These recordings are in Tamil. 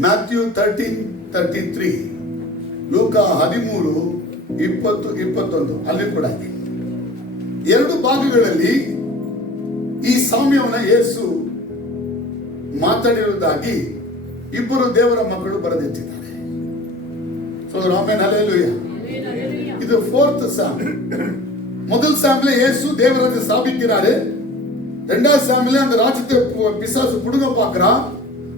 Matthew 13:33, ಲೂಕ 13:20-21 ಅಲ್ಲಿ ಕೂಡ ಎರಡು ಭಾಗಗಳಲ್ಲಿ ಈ ಸಾಮ್ಯವನ್ನ ಯೇಸು ಮಾತಾಡಿರುವುದಾಗಿ ಇಬ್ಬರು ದೇವರ ಮಕ್ಕಳು ಬರೆದಿಟ್ಟಿದ್ದಾರೆ. So amen, hallelujah. இது ஃபோர்த் சாம். முதல் சாம்ல இயேசு தேவராஜ்ய ஸ்தாபிக்கிறாரு. இரண்டாவது சாம்ல அந்த ராஜ்யத்தை பிசாசு புடுங்க பார்க்கறான்.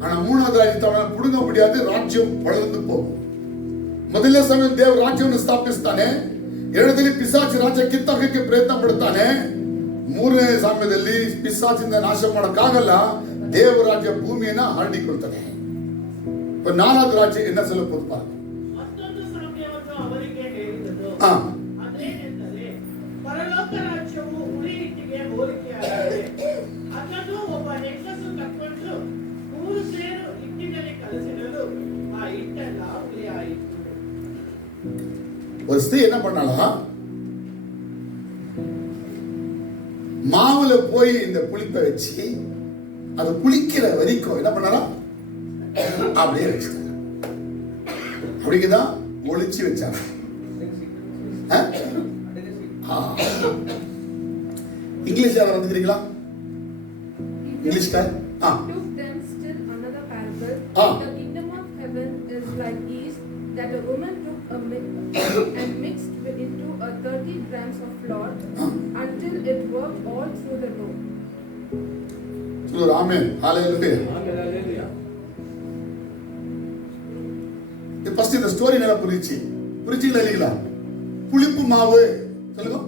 ஆனா மூணாவது ராஜ்யத்தை அவனால புடுங்க முடியாது, ராஜ்யம் வளர்ந்து போகும். ಮೊದಲನೇ ಸಮಯದಲ್ಲಿ ದೇವರು ರಾಜ್ಯವನ್ನು ಸ್ಥಾಪಿಸ್ತಾನೆ, ಎರಡರಲ್ಲಿ ಪಿಶಾಚಿ ರಾಜ್ಯ ಕಿತ್ತಾಕಕ್ಕೆ ಪ್ರಯತ್ನ ಪಡ್ತಾನೆ, ಮೂರನೇ ಸಮಯದಲ್ಲಿ ಪಿಶಾಚಿಂದ ನಾಶ ಮಾಡಕ್ಕಾಗಲ್ಲ, ದೇವ ರಾಜ್ಯ ಭೂಮಿಯನ್ನ ಹರಡಿಕೊಳ್ತಾನೆ. ನಾಲ್ಕು ರಾಜ್ಯ ಎನ್ನ ಸ್ವಲ್ಪ ಉತ್ಪಾದನೆ ஒரு ஸ்திரீ என்ன பண்ணாலா, மாவுல போய் இந்த புளிப்பை வச்சு அது புளிக்கிற வரைக்கும் என்ன பண்ணலாம், அப்படியே வச்சுட்டாங்க. அப்படிக்குதான் ஒளிச்சு வச்சாங்க. இங்கிலீஷ் யாரும் வந்துக்கிறீங்களா? English that a woman took and mixed into 30 grams of flour until it worked all through the dough. So amen, hallelujah. First இந்த ஸ்டோரி நல்லா புரிஞ்சிங்களா இல்லீங்களா? புளிப்பு மாவு சொல்லுங்க,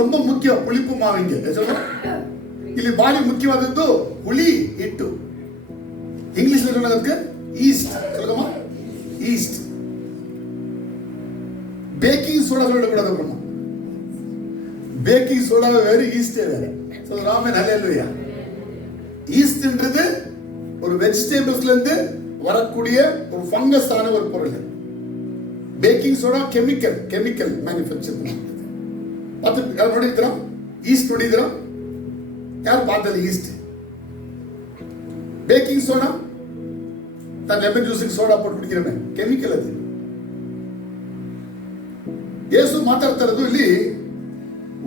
ரொம்ப முக்கியம். புளிப்பு ಮಾವು ಹಿಂಗೆ சொல்லுங்க. ಇಲ್ಲಿ ಬಾರಿ ಮುಖ್ಯವಾದದ್ದು ಹುಳಿ ಹಿಟ್ಟು. ಇಂಗ್ಲಿಷ್ ನಲ್ಲಿ ಅದಕ್ಕೆ ಈಸ್ಟ್ சொல்லுங்கಮ್ಮ, ಈಸ್ಟ್. ಬೇಕಿಂಗ್ ಸೋಡಾ ಬಿಡೋದು ಬ್ರಹ್ಮ, பேக்கிங் சோடா வேறு, ஈஸ்ட் வேறு. சொல்றாமே ஹல்லேலூயா. ஈஸ்ட்ன்றது ஒரு வெஜிடபிள்ஸ்ல இருந்து வரக்கூடிய ஒரு ஃபங்கஸ் ஆன ஒரு பொருள். பேக்கிங் சோடா கெமிக்கல் மேனுஃபேக்சர் பண்ணுறது. பார்த்து யார் நோடிக்கிறோம்? ஈஸ்ட் நோடிக்கிறோம். யார் பார்த்தது ஈஸ்ட்? பேக்கிங் சோடா தான் லெமன் ஜூஸுக்கு சோடா போட்டு குடிக்கிறோமே, ಕೆಮಿಕಲ್ ಅದು. ಯೇಸು ಮಾತಾಡ್ತಿರೋದು ಇಲ್ಲಿ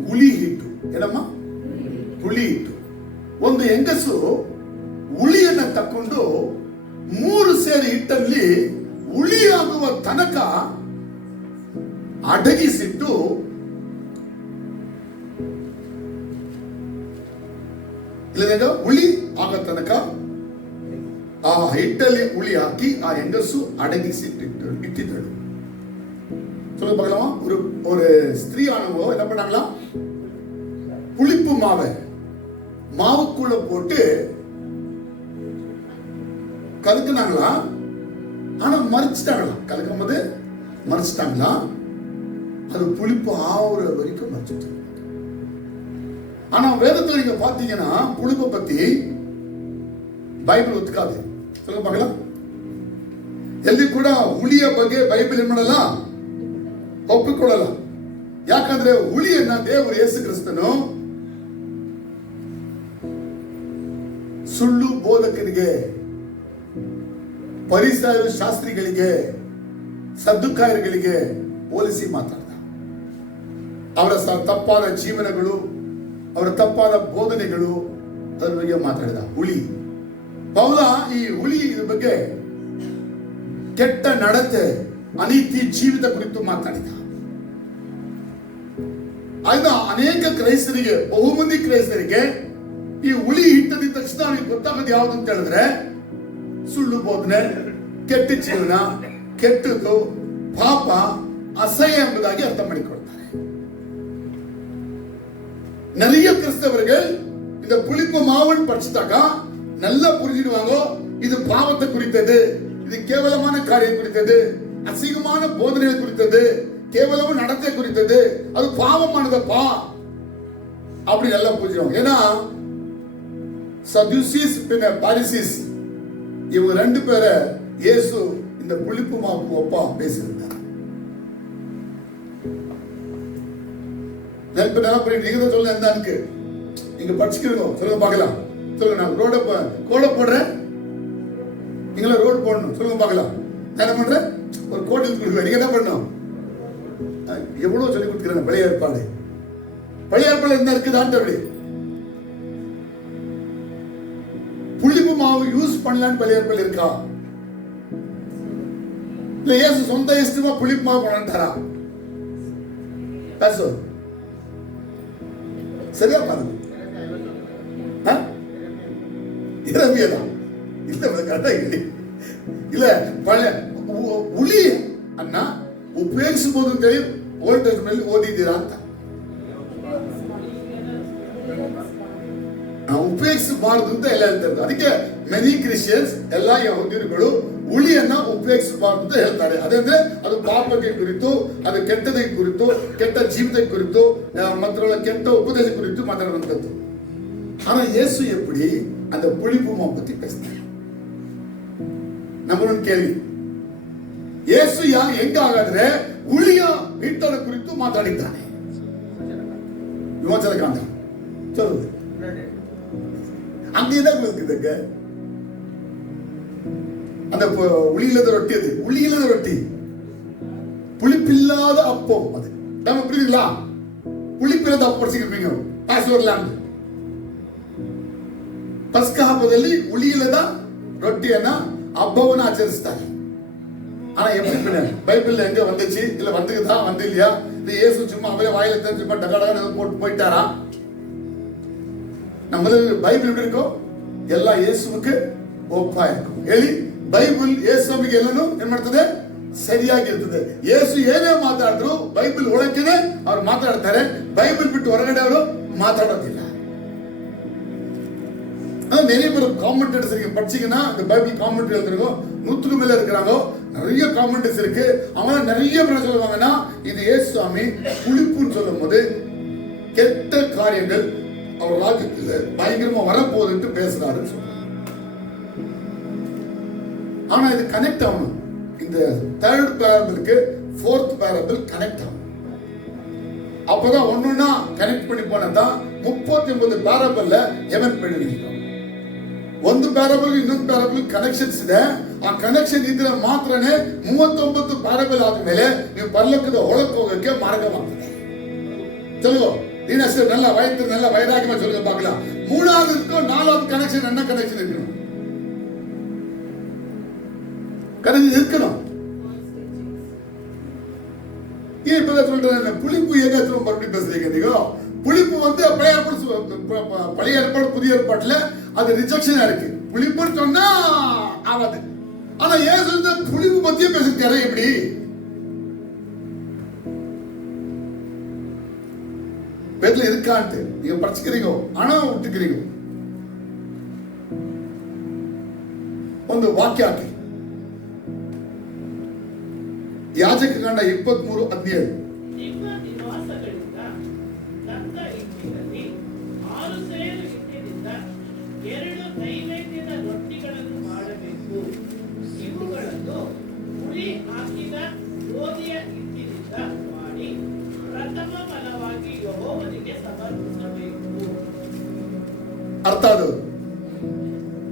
ಹುಳಿ ಹಿಟ್ಟು. ಏನಮ್ಮ? ಹುಳಿ ಹಿಟ್ಟು. ಒಂದು ಹೆಂಗಸು ಹುಳಿಯನ್ನ ತಕ್ಕೊಂಡು 3 ಸೇರು ಹಿಟ್ಟಲ್ಲಿ ಹುಳಿಯಾಗುವ ತನಕ ಅಡಗಿಸಿಟ್ಟು ಇಲ್ಲ ಹುಳಿ ಆಗೋ ತನಕ ಆ ಹಿಟ್ಟಲ್ಲಿ ಹುಳಿ ಹಾಕಿ ಆ ಹೆಂಗಸು இட்டிட்டಳು. சொல்ல பார்க்கலாமா? ஒரு ஸ்திரீயானவோ என்ன பண்ணாங்களா, புளிப்பு மாவை மாவுக்குள்ள போட்டு கலக்குனாங்களா. ஆனா மறைச்சிட்டாங்களா, கலக்கும் போது மறைச்சிட்டாங்களா, அது புளிப்பு ஆவுற வரைக்கும் மறைச்சிட்டாங்க. ஆனா வேதத்துல நீங்க பாத்தீங்கன்னா புளிப்பை பத்தி ಬೈಬಲ್ ಒತ್ಕಾದೆ. ಸ್ವಲ್ಪ ಮಗಳ ಎಲ್ಲಿ ಕೂಡ ಹುಳಿಯ ಬಗ್ಗೆ ಬೈಬಲ್ ಏನ್ ಮಾಡಲ್ಲ, ಒಪ್ಪಿಕೊಳ್ಳಲ್ಲ. ಯಾಕಂದ್ರೆ ಹುಳಿಯನ್ನ ದೇವರು ಯೇಸು ಕ್ರಿಸ್ತನು ಸುಳ್ಳು ಬೋಧಕರಿಗೆ, ಪರಿಸರ ಶಾಸ್ತ್ರಿಗಳಿಗೆ, ಸದ್ದುಕಾಯರುಗಳಿಗೆ ಹೋಲಿಸಿ ಮಾತಾಡ್ದ. ಅವರ ತಪ್ಪಾದ ಜೀವನಗಳು, ಅವರ ತಪ್ಪಾದ ಬೋಧನೆಗಳು, ಅದರ ಬಗ್ಗೆ ಮಾತಾಡಿದ. ಹುಳಿ ಪೌಲ ಈ ಹುಳಿ ಬಗ್ಗೆ ಕೆಟ್ಟ ನಡತೆ, ಅನೀತಿ ಜೀವಿತ ಕುರಿತು ಮಾತಾಡಿದ. ಆಗ ಅನೇಕ ಕ್ರೈಸ್ತರಿಗೆ, ಬಹುಮಂದಿ ಕ್ರೈಸ್ತರಿಗೆ ಈ ಹುಳಿ ಹಿಟ್ಟದ ತಕ್ಷಣ ಅವನಿಗೆ ಗೊತ್ತಾಗೋದು ಯಾವುದು ಅಂತ ಹೇಳಿದ್ರೆ ಸುಳ್ಳು ಬೋಧನೆ, ಕೆಟ್ಟ ಜೀವನ, ಕೆಟ್ಟದ್ದು, ಪಾಪ, ಅಸಹ್ಯ ಎಂಬುದಾಗಿ ಅರ್ಥ ಮಾಡಿಕೊಳ್ತಾರೆ. நிறைய கிறிஸ்தவர்கள் இந்த புளிப்பு மாவுன்னு படிச்சுட்டாக்க நல்லா புரிஞ்சிடுவாங்க, இது பாவத்தை குறித்தது, இது கேவலமான காரியம் குறித்தது, அசிங்கமான போதனை குறித்தது, கேவலமான நடத்தை குறித்தது, அது பாவமானதப்பா அப்படி நல்லா புரிஞ்சிடுவாங்க. ஏன்னா சதுசீஸ் பின்ன பாரிசீஸ் இவங்க 2 பேரை இயேசு இந்த புளிப்பு மாவுக்கு ஒப்பா பேசியிருந்தார். நீங்க தான் சொல்ல எந்தானுக்கு நீங்க படிச்சுக்கிறோம். சொல்லுங்க பார்க்கலாம். சொல்லுங்க, நான் கோட போடுறேன், நீங்களா ரோடு போடணும், சொல்லுங்க பார்க்கலாம். நான் என்ன பண்றேன், ஒரு கோட்டில் கொடுக்குறேன். நீங்க என்ன பண்ணணும், எவ்வளவு சொல்லி கொடுக்குறேன். பழைய ஏற்பாடு, பழைய ஏற்பாடு என்ன இருக்குதான்ட்டு அப்படி புளிப்பு மாவு யூஸ் பண்ணலான்னு பழைய ஏற்பாடு இருக்கா? இல்ல ஏசு சொந்த இஷ்டமா புளிப்பு மாவு கொண்டாந்துட்டாரா? பேச சரியா பாருங்க. இரவியதான் இல்ல கரெக்டா இல்ல பழைய உளி அண்ணா ಉಪಯೋಗಿಸಬಹುದು ಅಂತೇಳಿ ಓಲ್ಡ್ ಟೆಸ್ಟ್ಮೆಂಟ್ ಓದಿದ್ದೀರಾ ಅಂತ. ಉಪಯೋಗಿಸಬಾರದು ಅಂತ ಎಲ್ಲ ಹೇಳ್ತಾರೆ. ಅದಕ್ಕೆ ಮೆನಿ ಕ್ರಿಶ್ಚಿಯನ್ಸ್ ಎಲ್ಲ ಯಹೂದ್ಯರುಗಳು ಉಳಿಯನ್ನ ಉಪಯೋಗಿಸಬಾರದು ಅಂತ ಹೇಳ್ತಾರೆ. ಅದಂದ್ರೆ ಅದು ಪಾಪಕ್ಕೆ ಕುರಿತು, ಅದು ಕೆಟ್ಟದಕ್ಕೆ ಕುರಿತು, ಕೆಟ್ಟ ಜೀವಿತಕ್ಕೆ ಕುರಿತು ಮತ್ತು ಕೆಟ್ಟ ಉಪದೇಶ ಕುರಿತು ಮಾತಾಡುವಂಥದ್ದು. ஆனா இயேசு எப்படி அந்த புளிப்பு மாவு பத்தி பேசினார்? நம்ம கேள்வி, ಯೇಸು ಹೆಂಗ ಹಾಗಾದ್ರೆ ಉಳಿಯ ಹಿಟ್ಟರ ಕುರಿತು ಮಾತಾಡಿದ್ದಾನೆ. ವಿಮೋಚನ ಕಾಂಡ சொல்லுது. அங்கேதான் இருக்குதுங்க அந்த உளியில்லாத ரொட்டி. அது உளியில்லாத ரொட்டி, புளிப்பில்லாத அப்பம். அது நம்ம புரியுதுங்களா? புளிப்பில்லாத அப்பம் படிச்சிருப்பீங்க ಪಾಸ್ವರ್ಲ್ಯಾಂಡ್. ಪಸ್ಕ ಹಬ್ಬದಲ್ಲಿ ಉಳಿಯಿಲ್ಲದ ರೊಟ್ಟಿಯನ್ನ ಹಬ್ಬವನ್ನು ಆಚರಿಸ್ತಾರೆ. ஆனா எப்படி பைபிள்ல எங்க வந்துச்சு, இல்ல வந்துக்குதா வந்து இல்லையா? இது இயேசு சும்மா அவரே வாயில தெரிஞ்சு சும்மா டகடகன்னு போட்டு போயிட்டாரா? நம்மளுக்கு பைபிள் எப்படி இருக்கோ எல்லாம் இயேசுவுக்கு ಒಪ್ಪಾ இருக்கும். ಹೇಳಿ, ಬೈಬಲ್ ಯೇಸುವಿಗೆ ಎಲ್ಲನೂ ಏನ್ ಮಾಡ್ತದೆ, ಸರಿಯಾಗಿರ್ತದೆ. ಯೇಸು ಏನೇ ಮಾತಾಡಿದ್ರು ಬೈಬಲ್ ಒಳಗೇನೆ ಅವ್ರು ಮಾತಾಡ್ತಾರೆ. ಬೈಬಲ್ ಬಿಟ್ಟು ಹೊರಗಡೆ ಅವರು ಮಾತಾಡೋದಿಲ್ಲ. நிறைய பேர் காமெண்டர்ஸ் இருக்கு, படிச்சீங்கன்னா இந்த பைபிள் காமெண்டரி எழுதுறவங்க 100க்கு மேல இருக்கிறாங்க. நிறைய காமெண்டர்ஸ் இருக்கு. அவங்க நிறைய பேர் சொல்லுவாங்கன்னா இது இயேசு சுவாமி புளிப்புன்னு சொல்லும் போது கெட்ட காரியங்கள் அவர் ராஜ்யத்தில் பயங்கரமா வரப்போகுதுன்னு பேசுறாருன்னு சொல்றாங்க. ஆனா இது கனெக்ட் ஆகணும். இந்த தேர்ட் பேரபிளுக்கு ஃபோர்த் பேரபிள் கனெக்ட் ஆகும். அப்பதான் ஒன்னொன்னா கனெக்ட் பண்ணி போனதான் 39 பேரபிள்ல எவன் பண்ணிருக்கோம். ಒಂದು ಪ್ಯಾರಬಲ್ ಇನ್ನೊಂದು ಪ್ಯಾರಬಲ್ ಕನೆಕ್ಷನ್ಸ್ ಇದೆ. ಆ ಕನೆಕ್ಷನ್ ಇದ್ರೆ ಮಾತ್ರನೇ 39 ಪ್ಯಾರಬಲ್ ಆದ್ಮೇಲೆ ನೀವು ಪರಲೋಕದ ಒಳಕ್ಕೆ ಹೋಗಕ್ಕೆ ಮಾರ್ಗವಾಗ್ತದೆ. ಚಲೋ நீனசு நல்ல வயது நல்ல வைராகியமா சொல்லுங்க பார்க்கலாம். மூணாவதுக்கும் நாலாவது கனெக்ஷன் என்ன கனெக்ஷன் இருக்கணும்? கனெக்ஷன் இருக்கணும். ஏன் இப்பதான் சொல்றேன், புளிப்பு ஏதாச்சும் மறுபடியும் பேசுறீங்க. நீங்க புளிப்பு வந்து பழைய ஏற்பாடு புதிய ஏற்பாட்டுல அது ரிஜெக்ஷனா இருக்கு. புளிப்புன்னு சொன்னா ஆகாது. ஆனா ஏன் சொல்ற புளிப்பு பத்தியே பேசிருக்காரு. எப்படி பேர்ல இருக்கான்ட்டு நீங்க படிச்சுக்கிறீங்க, ஆனா விட்டுக்கிறீங்க. ಒಂದು ವಾಕ್ಯ ಹಾಕಿ, ಯಾಜಕಕಾಂಡ 23:17. ರೊಟ್ಟಿಗಳನ್ನು ಮಾಡಬೇಕು. ಇವುಗಳನ್ನು ಹುಳಿ ಹಾಕಿದ ಗೋಧಿಯ ಹಿಟ್ಟಿನಿಂದ ಮಾಡಿ ಪ್ರಥಮ ಫಲವಾಗಿ ಯೆಹೋವನಿಗೆ ಸಮರ್ಪಿಸಬೇಕು. ಅರ್ಥ ಅದು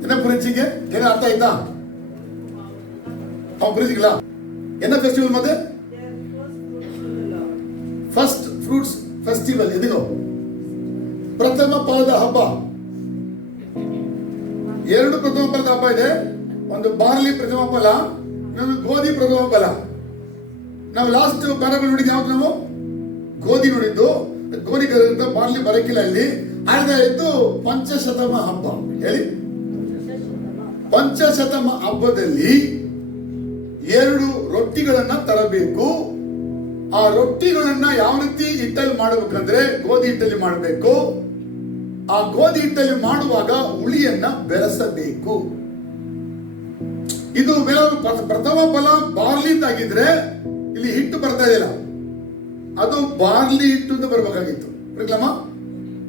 என்ன புரிஞ்சிங்க? என்ன அர்த்தம் ஆயிட்டா? அவன் புரிஞ்சுங்களா? என்ன ஃபெஸ்டிவல் மது? First fruits festival. ಎದಿಗೋ ಪ್ರಥಮ ಫಲದ ಹಬ್ಬ. ಎರಡು ಪ್ರಥಮ ಫಲದ ಹಬ್ಬ ಇದೆ. ಒಂದು ಬಾರ್ಲಿ ಪ್ರಥಮ ಫಲ, ಇನ್ನೊಂದು ಗೋಧಿ ಪ್ರಥಮ ಫಲ. ನಾವು ಲಾಸ್ಟ್ ಪ್ಯಾರಬಲ್ ನೋಡಿದ್ದು ಯಾವ್ದು? ನಾವು ಗೋಧಿ ನೋಡಿದ್ದು. ಗೋಧಿ ಬಾರ್ಲಿ ಬರಕಿಲ್ಲ ಇಲ್ಲಿ. ಇದು ಪಂಚಶತಮ ಹಬ್ಬ. ಹೇಳಿ, ಪಂಚಶತಮ ಹಬ್ಬದಲ್ಲಿ 2 ರೊಟ್ಟಿಗಳನ್ನ ತರಬೇಕು. ಆ ರೊಟ್ಟಿಗಳನ್ನ ಯಾವ ರೀತಿ ಹಿಟ್ಟಲ್ಲಿ ಮಾಡಬೇಕಂದ್ರೆ ಗೋಧಿ ಹಿಟ್ಟಲ್ಲಿ ಮಾಡಬೇಕು. ಆ ಗೋಧಿ ಹಿಟ್ಟಲ್ಲಿ ಮಾಡುವಾಗ ಹುಳಿಯನ್ನ ಬೆರೆಸಬೇಕು. ಇದು ಪ್ರಥಮ ಫಲ ಬಾರ್ಲಿಂದಾಗಿದ್ರೆ ಇಲ್ಲಿ ಹಿಟ್ಟು ಬರ್ತಾ ಇದೆಯಲ್ಲ, ಅದು ಬಾರ್ಲಿ ಹಿಟ್ಟು ಅಂತ ಬರ್ಬೇಕಾಗಿತ್ತು.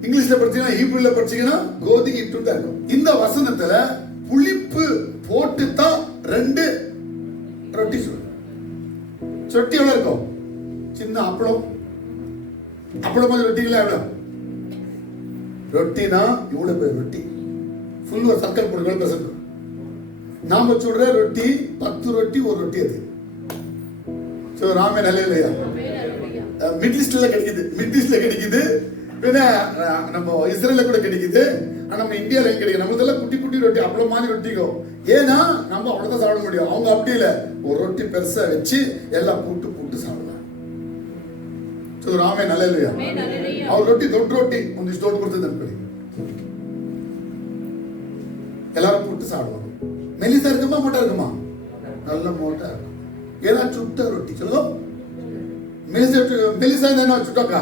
இங்கிலீஷ்ல படிச்சீங்கன்னா, ஹீப்ரூல படிச்சீங்கன்னா கோதி ஹிட்டு தான் இருக்கும். இந்த வசனத்துல புளிப்பு போட்டு தான் 2 ரொட்டி சொல்லு. சொட்டி எவ்வளவு இருக்கும்? சின்ன அப்பளம் மாதிரி ரொட்டிகளா எவ்வளவு? ரொட்டினா இவ்வளவு பேர் ரொட்டி ஃபுல் ஒரு சர்க்கிள் போட்டு பேசணும். நாம சுடுற ரொட்டி 10 ரொட்டி ஒரு ரொட்டி அது. சோ ராமே ஹல்லேலூயா. மிடில் ஈஸ்ட்ல கிடைக்குது, பின்ன நம்ம இஸ்ரேல்ல கூட கிடைக்குது, ஆனா நம்ம இந்தியால கிடைக்குது. நம்மளதெல்லாம் குட்டி குட்டி ரொட்டி அவ்வளவு மாதிரி ரொட்டிக்கோ. ஏன்னா நம்ம அவ்வளவுதான் சாப்பிட முடியும். அவங்க அப்படி இல்ல, ஒரு ரொட்டி பெருசா வச்சு எல்லாம் போட்டு சாப்பிடலாம். சோ ராமே ஹல்லேலூயா. ಅವ್ರ ರೊಟ್ಟಿ ದೊಡ್ಡ ರೊಟ್ಟಿ ಒಂದಿಷ್ಟು ದೊಡ್ಡ ಬರ್ತದೆ ಅನ್ಕೊಳ್ಳಿ, எல்லாரும் போட்டு சாப்பிடுவாங்க. மெலிசா இருக்குமா மோட்டா இருக்குமா? நல்ல மோட்டா இருக்கும். ஏன்னா சுட்ட ரொட்டி சொல்லுங்க. மெலிசா என்ன சுட்டக்கா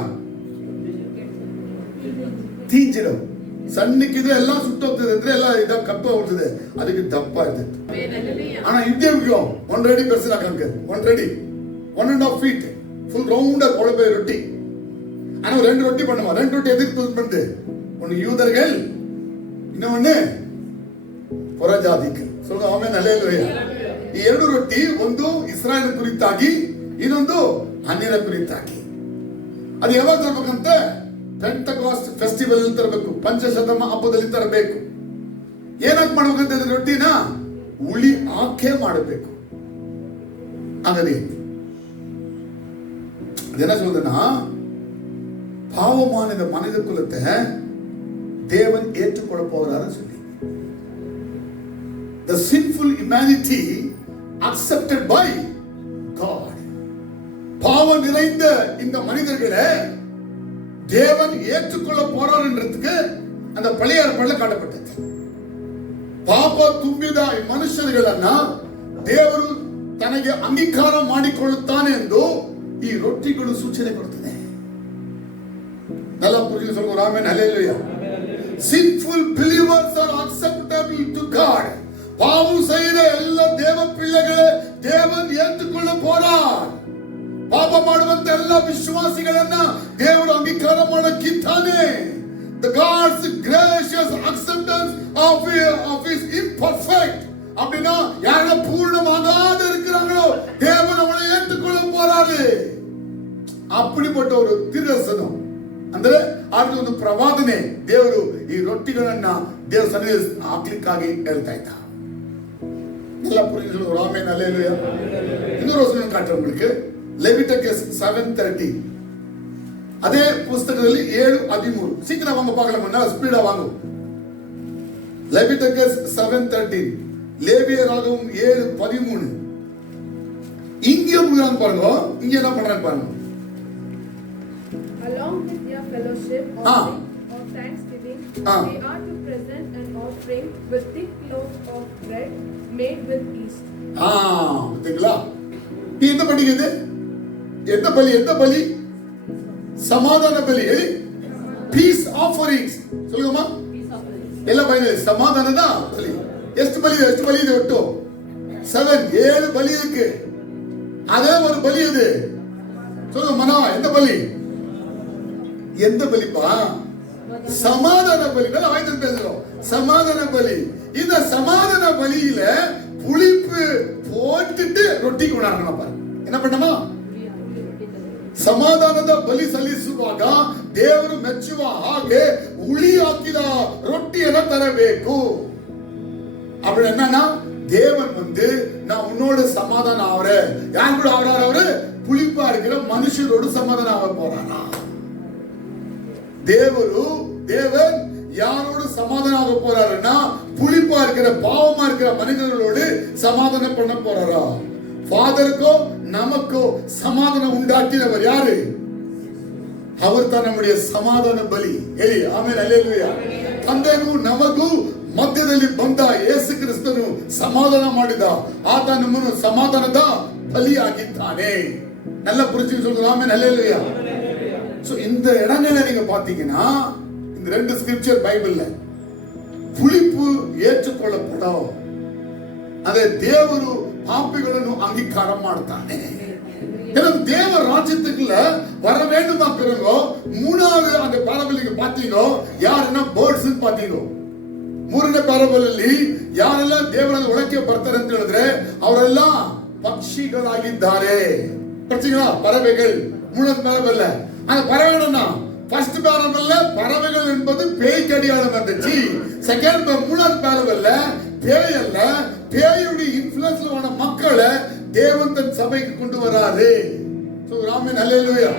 தீஞ்சிடும். ಸಣ್ಣಕ್ಕಿದ್ರೆ ಎಲ್ಲ ಸುಟ್ಟೋಗ್ತದೆ ಅಂದ್ರೆ ಎಲ್ಲ ಇದ ಕಪ್ಪ ಹೋಗ್ತದೆ, ಅದಕ್ಕೆ ದಪ್ಪ ಇರ್ತದೆ. ಆனா இந்தியாவுக்கு 1 ரெடி பெருசா காங்க, 1 ரெடி 1.5 feet ஃபுல் ரவுண்டா குழம்பு ரொட்டி. ஆனா 2 ரொட்டி பண்ணுமா, 2 ரொட்டி எதுக்கு பண்ணுது? ஒன்னு யூதர்கள், ಇನ್ನೊಂದು ಹೊರಜಾತಿಗೆ. சொல்லுங்க ಆಮೆನ್ ಹಲ್ಲೆಲೂಯಾ. ಈ 2 ರೊಟ್ಟಿ ಒಂದು ಇಸ್ರಾಯೇಲ್ ಕುರಿತಾಗಿ, ಇನ್ನೊಂದು ಅನ್ಯರ ಕುರಿತಾಗಿ. ಅದು ಯಾವಾಗ ತರಬೇಕಂತೆ? ಪೆಂಟಕಾಸ್ಟ್ ಫೆಸ್ಟಿವಲ್ ತರಬೇಕು, ಪಂಚಶತಮ ಹಬ್ಬದಲ್ಲಿ ತರಬೇಕು. ಏನಾಗಿ ಮಾಡ್ಬೇಕಂತ ರೊಟ್ಟಿನ ಹುಳಿ ಹಾಕೇ ಮಾಡಬೇಕು. ಅಂದರೆ என்ன சொல்றதுன்னா, பாவமானது மனித குலத்தை தேவன் ஏற்றுக்கொள்ள போகிறார் சொல்லி. The sinful humanity accepted by God. பாவம் நிறைந்த இந்த மனிதர்களை தேவன் ஏற்றுக்கொள்ள போறார் என்றதுக்கு அந்த பழைய ஏற்பாடுல காட்டப்பட்டது. ಪಾಪ ತುಂಬಿದ ಈ ಮನುಷ್ಯರುಗಳನ್ನ ದೇವರು ತನಗೆ ಅಂಗೀಕಾರ ಮಾಡಿಕೊಳ್ಳುತ್ತಾನೆ ಎಂದು ಈ ರೊಟ್ಟಿಗಳು ಸೂಚನೆ ಕೊಡುತ್ತದೆ. நல்லா புரிஞ்சு சொல்லுங்க ஆமென் ஹல்லேலூயா. Sinful believers are acceptable to God. பாவம் செய்கிற எல்லா தேவ பிள்ளைகளை தேவன் ஏற்றுக்கொள்ள போறார். ಪಾಪ ಮಾಡುವಂತ ಎಲ್ಲ ವಿಶ್ವಾಸಿಗಳನ್ನ ದೇವರು ಅಂಗೀಕಾರ ಮಾಡಕ್ಕಿದ್ದಾನೆ. The God's gracious acceptance of his imperfect. அப்படின்னா யாரெல்லாம் பூர்ணமாகாத இருக்கிறாங்களோ தேவன் அவனை ஏற்றுக்கொள்ள போறாரு. அப்படிப்பட்ட ஒரு ತಿರಸನು ಅಂದ್ರೆ ಅದು ಒಂದು ಪ್ರವಾದನೆ ದೇವರು ಈ ರೊಟ್ಟಿಗಳನ್ನ ದೇವರ ಸನ್ನಿಧಿಯಲ್ಲಿ ಹಾಕ್ಲಿಕ್ಕಾಗಿ ಹೇಳ್ತಾ ಇದ್ದ. ಎಲ್ಲ ಪುರುಷರು ಆಮೆನ್ ಹಲ್ಲೆಲೂಯಾ. இன்னொரு வசனம் காட்டுறேன் உங்களுக்கு. லெவிட்டிகஸ் 7:30. அதே புஸ்தகத்தில் 7:13. சீக்கிரம் வாங்க பார்க்கலாம், நல்லா ஸ்பீடா வாங்க. லெவிட்டிகஸ் 7:13, லேவியராகவும் 7:13. இங்க புரியாம பாருங்க, இங்க என்ன பண்றாங்க பாருங்க. Along with their fellowship offering of thanksgiving, they are to present an offering with thick loaves of bread made with yeast. பாத்தீங்களா? என்ன படிக்குது? எந்த பலி? சமாதான பலி. பீஸ் ஆஃபரிங்ஸ் சொல்லுங்கம்மா. ಎಲ್ಲ ಬಲಿ ಸಮಾಧಾನದ ಬಲಿ. ಎಷ್ಟು ಬಲಿ ಇದೆ ಒಟ್ಟು? 7 ಬಲಿ இருக்கு. அதே ஒரு பலி அது. சொல்லுங்க மனா, எந்த பலி? எந்த பலிப்பா? சமாதான பலி. நல்லா வாய்த்து பேசுறோம். சமாதான பலி. இந்த சமாதான பலியில புளிப்பு போட்டுட்டு ரொட்டி கொண்டாடணும் பாரு. என்ன பண்ணணும்? ಸಮಾಧಾನದ ಬಲಿ ಸಲ್ಲಿಸುವಾಗ ದೇವರು ಮೆಚ್ಚುವ ಹಾಗೆ ಹುಳಿ ಹಾಕಿದ ರೊಟ್ಟಿಯನ್ನು ತರಬೇಕು. அப்படி என்னன்னா தேவன் நான் உன்னோட சமாதானம் ஆவற. யார் கூட ஆவறாரு? அவரு புளிப்பா இருக்கிற மனுஷரோடு சமாதானம் ஆக போறாரா? தேவன் யாரோடு சமாதானம் ஆக போறாருன்னா புளிப்பா இருக்கிற பாவமா இருக்கிற மனிதர்களோடு சமாதானம் பண்ண போறாரா? ஃபாதருக்கோ நமக்கோ சமாதானம் உண்டாக்கினவர் யாரு? அவர் தான் நம்முடைய ಸಮಾಧಾನ ಬಲಿ. ಹೇಳಿ ಆಮೇಲೆ ಹಲ್ಲೆಲೂಯಾ. ತಂದೆಗೂ ನಮಗೂ ಮಧ್ಯದಲ್ಲಿ ಬಂದ ಯೇಸು ಕ್ರಿಸ್ತನು ಸಮಾಧಾನ ಮಾಡಿದ. ಆತ ನಮ್ಮನ್ನು ಸಮಾಧಾನದ ಬಲಿಯಾಗಿದ್ದಾನೆ. நல்ல புரிஞ்சு சொல்லுங்க ஆமென் ஹல்லேலூயா. சோ இந்த இடங்களை நீங்க பாத்தீங்கன்னா இந்த 2 ஸ்கிரிப்சர் பைபிள்ல புளிப்பு ஏற்றுக்கொள்ளப்படும். ಅದೇ ದೇವರು ಪಾಪಿಗಳನ್ನು ಅಂಗೀಕಾರ ಮಾಡ್ತಾನೆ. தேவ ராஜ்யத்துக்குள்ள வர வேண்டுமா பிறகு மூணாவது அந்த பாரபலிக்கு பாத்தீங்க யாருன்னா பேர்ட்ஸ் பாத்தீங்க. ಮೂರನೇ ಪಾರಬಲಲ್ಲಿ ಯಾರೆಲ್ಲ ದೇವರ ಒಳಕ್ಕೆ ಬರ್ತಾರೆ ಅಂತ ಹೇಳಿದ್ರೆ ಅವರೆಲ್ಲ ಪಕ್ಷಿಗಳಾಗಿದ್ದಾರೆ. பறவைகள். மூணாவது பாரபல்ல அந்த பறவைಗಳನ್ನ ஃபர்ஸ்ட் பாரபல்ல பறவைகள் என்பது பேய்க்கு அடையாளம் இருந்துச்சு. செகண்ட் மூணாவது பாரபல்ல பேய் அல்ல பேயுடைய இன்ஃப்ளூயன்ஸ்ல வந்த மக்களை தேவன் தன் ಸಭೆಗೆ கொண்டு வராரு. So amen hallelujah.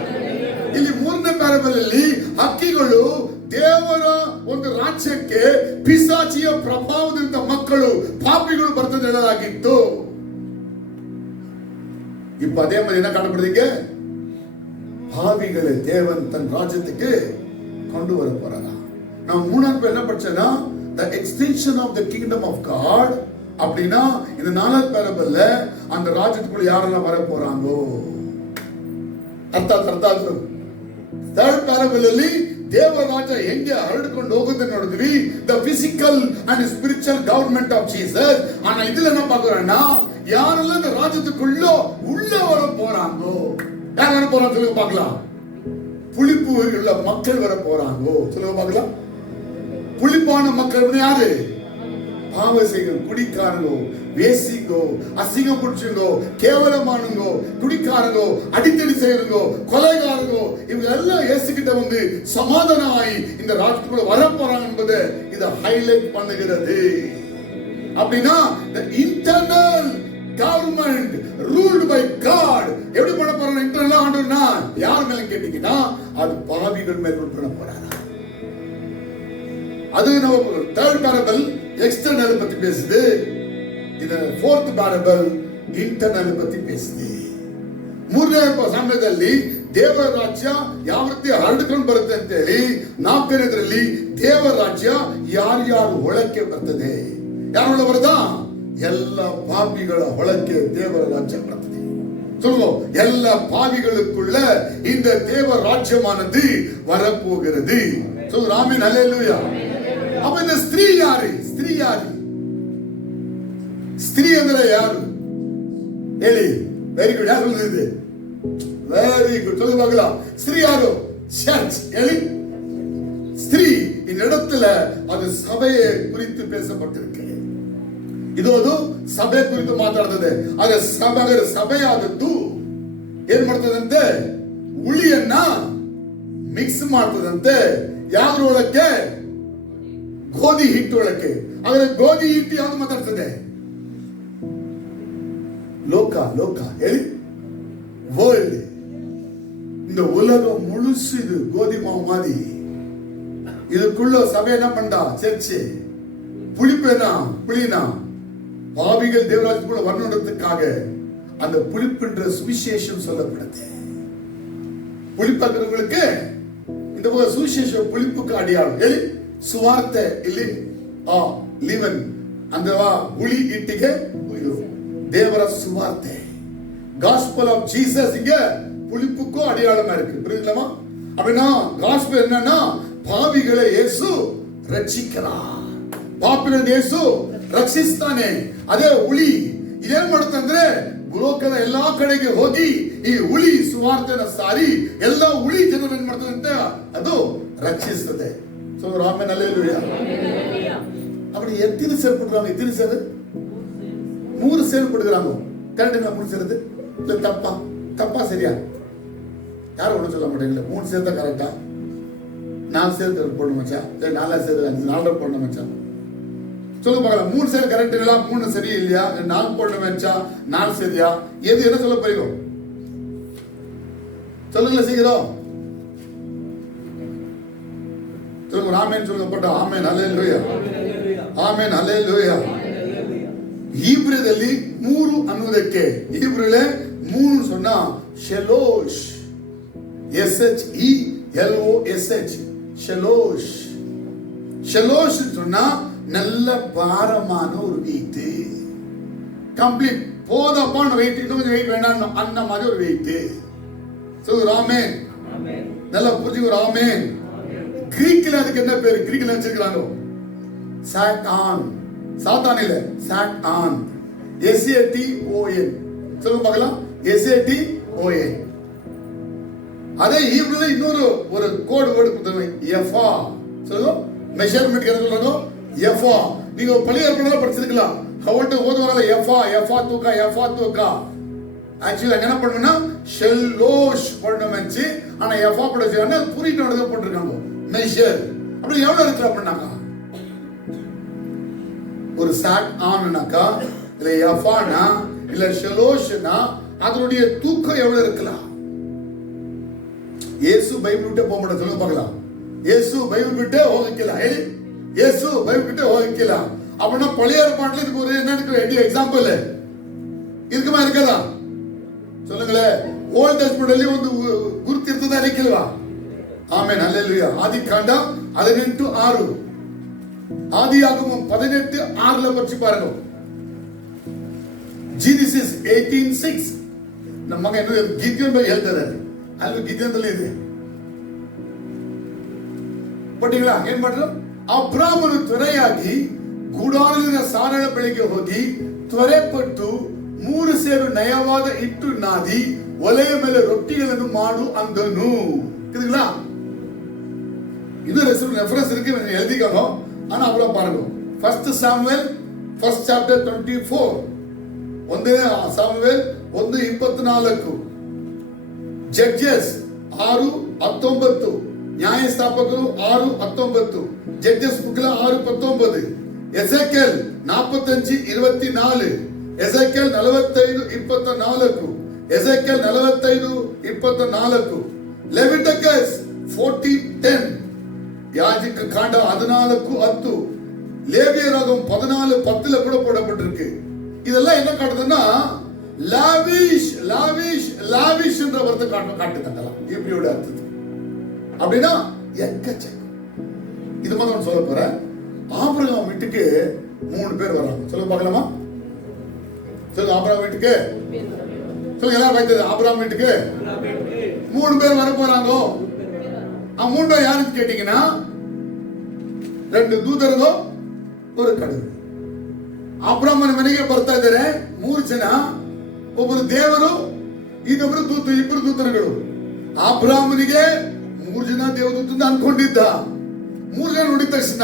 ಇಲ್ಲಿ ಮೂರನೇ ಪ್ಯಾರಬಲ್ ಅಲ್ಲಿ ಹಕ್ಕಿಗಳು ದೇವರ ಒಂದು ರಾಜ್ಯಕ್ಕೆ ಪಿಶಾಚಿಯ ಪ್ರಭಾವದಿಂದ ಮಕ್ಕಳು ಪಾಪಿಗಳು ಬರ್ತದೆ ಹೇಳಲಾಗಿತ್ತು. இப்ப அதே மாதிரி என்ன காணப்படுறீங்க? பாவிகளை தேவன் தன் ராஜ்யத்துக்கு கொண்டு வர போறாரா. நான் மூணாவது என்ன படிச்சேன்னா the extension of the kingdom of God. அப்படின்னா இந்த நாலாவது பேரபல்ல அந்த ராஜ்யத்துக்குள்ள யாரெல்லாம் வர போறாங்கோ ಅರ್ಥ. ಥರ್ಡ್ ಪ್ಯಾರಬಲ್ ಅಲ್ಲಿ ದೇವರಾಜ ಹೆಂಗೆ ಹರಡಿಕೊಂಡು ಹೋಗೋದನ್ನ ನೋಡಿದ್ವಿ, the physical and spiritual government of Jesus. ஆனா இதுல என்ன பார்க்கறோம்னா யாரெல்லாம் இந்த ராஜ்யத்துக்குள்ள உள்ள வர போறாங்கோ, யார் வர போறாங்க சொல்லுங்க பார்க்கலாம். புளிப்பு உள்ள மக்கள் வர போறாங்கோ சொல்லுங்க பார்க்கலாம். புளிப்பான மக்கள் யாரு? பாவசைகள், குடிக்காரங்கோ, வேசிங்கோ, அசிங்கம் பிடிச்சுங்கோ, கேவலமானுங்கோ, குடிக்காரங்கோ, அடித்தடி செய்யறங்கோ, கொலைகாரங்கோ, இவங்க எல்லாம் இயேசுகிட்ட வந்து சமாதானமாயி இந்த ராஜ்யத்துக்குள்ள வர போறாங்க என்பதை இதை ஹைலைட் பண்ணுகிறது. அப்படின்னா the internal government ruled by God எப்படி பண்ண போறாங்க? இன்டர்னல் ஆண்டவர்னா யார் மேல கேட்டீங்கன்னா அது பாவிகள் மேல ரூல் பண்ண போறாங்க. அது நம்ம தேர்ட் பேரபல் எக்ஸ்டர்னல் பத்தி பேசுது. இந்த ಫೋರ್ತ್ ಪ್ಯಾರಬಲ್ ಇಂಟರ್ನಲ್ பத்தி பேசுது. ಮೂರನೇ ಸಮಯದಲ್ಲಿ ದೇವರ ರಾಜ್ಯ ಯಾವ ರೀತಿ ಹರಡಿಕೊಂಡು ಬರುತ್ತೆ ಅಂತ ಹೇಳಿ ನಾಲ್ಕನೇದರಲ್ಲಿ ದೇವರ ರಾಜ್ಯ ಯಾರ್ಯಾರು ಒಳಕ್ಕೆ ಬರ್ತದೆ. ಯಾರು ಬರದಾ? ಎಲ್ಲ ಪಾಪಿಗಳ ಒಳಕ್ಕೆ ದೇವರ ರಾಜ್ಯ ಬರ್ತದೆ. சொல்லுவோம், எல்லா பாவிகளுக்குள்ள இந்த தேவ ராஜ்யமானது வரப்போகிறது. சொல்லுங்க ஆமென் ஹல்லேலூயா. அப்ப இந்த ஸ்திரீ யாரு? ஸ்திரீ யாரு? ಸ್ತ್ರೀ ಅಂದ್ರೆ ಯಾರು ಹೇಳಿ? Very good. ಯಾರು சொல்றது? Very good. சொல்லுவாங்களா? ஸ்திரீ யாரு? சர்ச். ಹೇಳಿ. ஸ்திரீ இந்த இடத்துல அது சபையை குறித்து பேசப்பட்டிருக்கு. ಇದು ಅದು ಸಭೆ ಕುರಿತು ಮಾತಾಡ್ತದೆ. ಆದ್ರೆ ಸಭೆಯಾದದ್ದು ಏನ್ ಮಾಡ್ತದಂತೆ? ಹುಳಿಯನ್ನ ಮಿಕ್ಸ್ ಮಾಡ್ತದಂತೆ. ಯಾವ್ದ್ರೊಳಕ್ಕೆ? ಗೋಧಿ ಹಿಟ್ಟೊಳಕ್ಕೆ. ಆದ್ರೆ ಗೋಧಿ ಹಿಟ್ಟು ಯಾವ್ದು ಮಾತಾಡ್ತದೆ? லோகா ಹೇಳಿ. வேர்ல்ட். இந்த உலகம் முழுசு இது கோதுமை மாதிரி. இதுக்குள்ள சபை என்ன பண்ணா? சர்ச்சு. புளினா பாவிகள் தேவராஜ்யத்துக்குள்ள வரணுன்றதுக்காக அந்த புளிப்புன்ற சுவிசேஷம் சொல்லப்படுது. புளிப்பாக்குறவங்களுக்கு இந்த சுவிசேஷம் புளிப்புக்கு அடையாளம். ಹೇಳಿ. ಸುವಾರ್ತೆ ಇಲ್ಲಿ ಲಿವನ್ ಅಂದವಾ ಹುಳಿ ಇಟ್ಟಿಗೆ தேவர சுவார்த்தை. காஸ்பல் ஆஃப் ஜீசஸ் இங்க புளிப்புக்கும் அடையாளமா இருக்கு. புரியுதுலமா? அப்படின்னா காஸ்பல் என்னன்னா பாவிகளை இயேசு ರಕ್ಷಿக்கிறார். ಪಾಪಿಗಳನ್ನು ಯೇಸು ರಕ್ಷಿಸ್ತಾನೆ. ಅದೇ ಹುಳಿ ಇದೇನ್ ಮಾಡುತ್ತಂದ್ರೆ ಲೋಕದ ಎಲ್ಲಾ ಕಡೆಗೆ ಹೋಗಿ ಈ ಹುಳಿ ಸುವಾರ್ತೆನ ಸಾರಿ ಎಲ್ಲಾ ಹುಳಿ ಜನರು ಏನ್ ಮಾಡ್ತದಂತೆ ಅದು ರಕ್ಷಿಸ್ತದೆ. So amen hallelujah. அப்படி எத்தனை சேர் போடுறாங்க? எத்தனை சேர்? 3 சேர் போடுறாங்க. கரெக்டா? 3 சேருது இல்ல தப்பா சரியா? யாரும் ஒன்றும் சொல்ல மாட்டேங்கல. 3 சேர் தான் கரெக்டா? 4 சேர் போடணும் மச்சான். இல்ல 4 சேர் 4 போடணும் மச்சான். சொல்லுங்க பார்க்கலாம். 3 சேர் கரெக்ட் இல்ல, 3 சரி இல்லையா? 4 போடணும் மச்சான், 4 சரியா? எது என்ன சொல்ல போறீங்க? சொல்லுங்க சீக்கிரம். சொல்லுங்க ஆமென் சொல்லுங்க போட்டா. ஆமென் ஹல்லேலூயா. Amen hallelujah. ಹೀಬ್ರದಲ್ಲಿ 3 ಅನ್ನುವುದಕ್ಕೆ ಹೀಬ್ರಲ್ಲೇ 3 சொன்னா ஷெலோஷ். SHELOSH ஷெலோஷ். ஷெலோஷ் சொன்னா நல்ல பாரமான ஒரு வெயிட். Complete போதப்பான wait. இன்னும் கொஞ்சம் வெயிட் வேண்டாம் அந்த மாதிரி ஒரு வெயிட். சொல்லுங்க ஆமென். நல்ல புரிஞ்சுக்க ஆமென். கிரீக்ல அதுக்கு என்ன பேரு? கிரீக்ல வச்சிருக்காங்க சாட்டான். சாத்தான் இல்ல, சாட்டான். SATON. சொல்லுங்க பார்க்கலாம். SATON. அதே ஹீப்ரூல இன்னொரு ஒரு கோட் வேர்ட் கொடுத்தாங்க எஃபா. சொல்லுங்க மெஷர்மென்ட் என்ன சொல்றாங்க? எஃபா. நீங்க பழைய ஏற்பாடுல படிச்சிருக்கலாம். அவட்ட ஓதுவாங்கல எஃபா தூக்கா. ஆக்சுவலா என்ன பண்ணுனா ஷெலோஷ் போடணும்னு. ஆனா எஃபா போடுறாங்க. புரிட்டு நடந்து போட்டுருக்காங்க. மெஷர். அப்படி எவ்வளவு இருக்கு அப்படினாக்கா ஒரு சாட் ஆன்னாக்கா இல்ல யஃபானா இல்ல ஷலோஷனா அதனுடைய தூக்கம் எவ்வளவு இருக்கலாம்? இயேசு பைபிள் விட்டு போக மாட்டேன், சொல்லுங்க பார்க்கலாம். இயேசு பைபிள் விட்டு ಹೋಗಕ್ಕಿಲ್ಲ ಹೇಳಿ. இயேசு பைபிள் விட்டு ಹೋಗಕ್ಕಿಲ್ಲ அப்படின்னா பழைய ஏற்பாட்டுல இதுக்கு ஒரு என்ன இருக்கு எக்ஸாம்பிள் இருக்குமா இருக்காதா சொல்லுங்களேன். ஓல்ட் டெஸ்ட்மென்ட்ல ಒಂದು ಗುರುತಿರ್ತದ ಇರಕ್ಕಿಲ್ವಾ? Amen hallelujah. ಆದಿಕಾಂಡ 18:6, ஆதியாகமம் 18:6 பற்றி பாருங்க. ஜீனிசிஸ் 18:6 ನಮ್ಮ ಮಗ ಏನು ಗಿದ್ಯೋನ್ ಬಗ್ಗೆ ಹೇಳ್ತಾರೆ, ಅಲ್ಲಿ ಗಿದ್ಯೋನ್ದಲ್ಲಿ ಇದೆ ಪಟ್ಟಿಗಳ ಏನ್ ಮಾಡ್ರು? ಅಬ್ರಾಮನು ತ್ವರೆಯಾಗಿ ಗೂಡಾರದಿಂದ ಸಾರಳ ಬೆಳಿಗ್ಗೆ ಹೋಗಿ ತ್ವರೆಪಟ್ಟು 3 ಸೇರು ನಯವಾದ ಹಿಟ್ಟು ನಾದಿ ಒಲೆಯ ಮೇಲೆ ರೊಟ್ಟಿಗಳನ್ನು ಮಾಡು ಅಂದನು. இதுங்களா இது ரெஃபரன்ஸ் இருக்கு, எழுதிக்கோ. ஆனா அப்புறம் பாருங்க, 1 சாமுவேல் 1 chapter 24, 1 சாமுவேல் 1:24, ಜಡ್ಜಸ್ 6:19, ನ್ಯಾಯಸ್ಥಾಪಕರು 6:19, ಜಡ್ಜಸ್ ಬುಕ್ಲ 6:19, ಎಸೆಕೆಲ್ 45:24, ಎಸೆಕೆಲ್ 45:24, ಎಸೆಕೆಲ್ 45:24, ಲೆವಿಟಿಕಸ್ 14:10, யாஜக காண்ட 14:10, லேவியராகமம் 14:10 கூட போடப்பட்டிருக்கு. இதெல்லாம் என்ன காட்டுதுன்னா லாவிஷ் லாவிஷ் லாவிஷ் என்ற வார்த்தை காட்டுதங்கலாம் இப்படியோட அர்த்தம். அப்படின்னா எக்கச்சக்கம். இது மாதிரி நான் சொல்ல போறேன். ஆபிரகாம் வீட்டுக்கு 3 பேர் வராங்க, சொல்ல பார்க்கலாமா? சொல்லுங்க. ஆபிரகாம் வீட்டுக்கு சொல்லுங்க, எல்லாரும் வைத்தது. ஆபிரகாம் வீட்டுக்கு 3 பேர் வர போறாங்க. 3 பேர் யாருன்னு கேட்டீங்கன்னா 2 ದೂತರು ஒரு ಕಡುವು. ಆಬ್ರಹಾಮನ ಮನೆಗೆ ಬರ್ತಾ ಇದ್ದಾರೆ 3 ಜನ, ಒಬ್ಬರು ದೇವರು, ಇನ್ನೊಬ್ಬರು ದೂತ, 2 ದೂತರುಗಳು. ಆಬ್ರಹಾಮನಿಗೆ 3 ಜನ ದೇವದೂತ ಅಂತ ಅನ್ಕೊಂಡಿದ್ದ. 3 ಜನ ನೋಡಿದ ತಕ್ಷಣ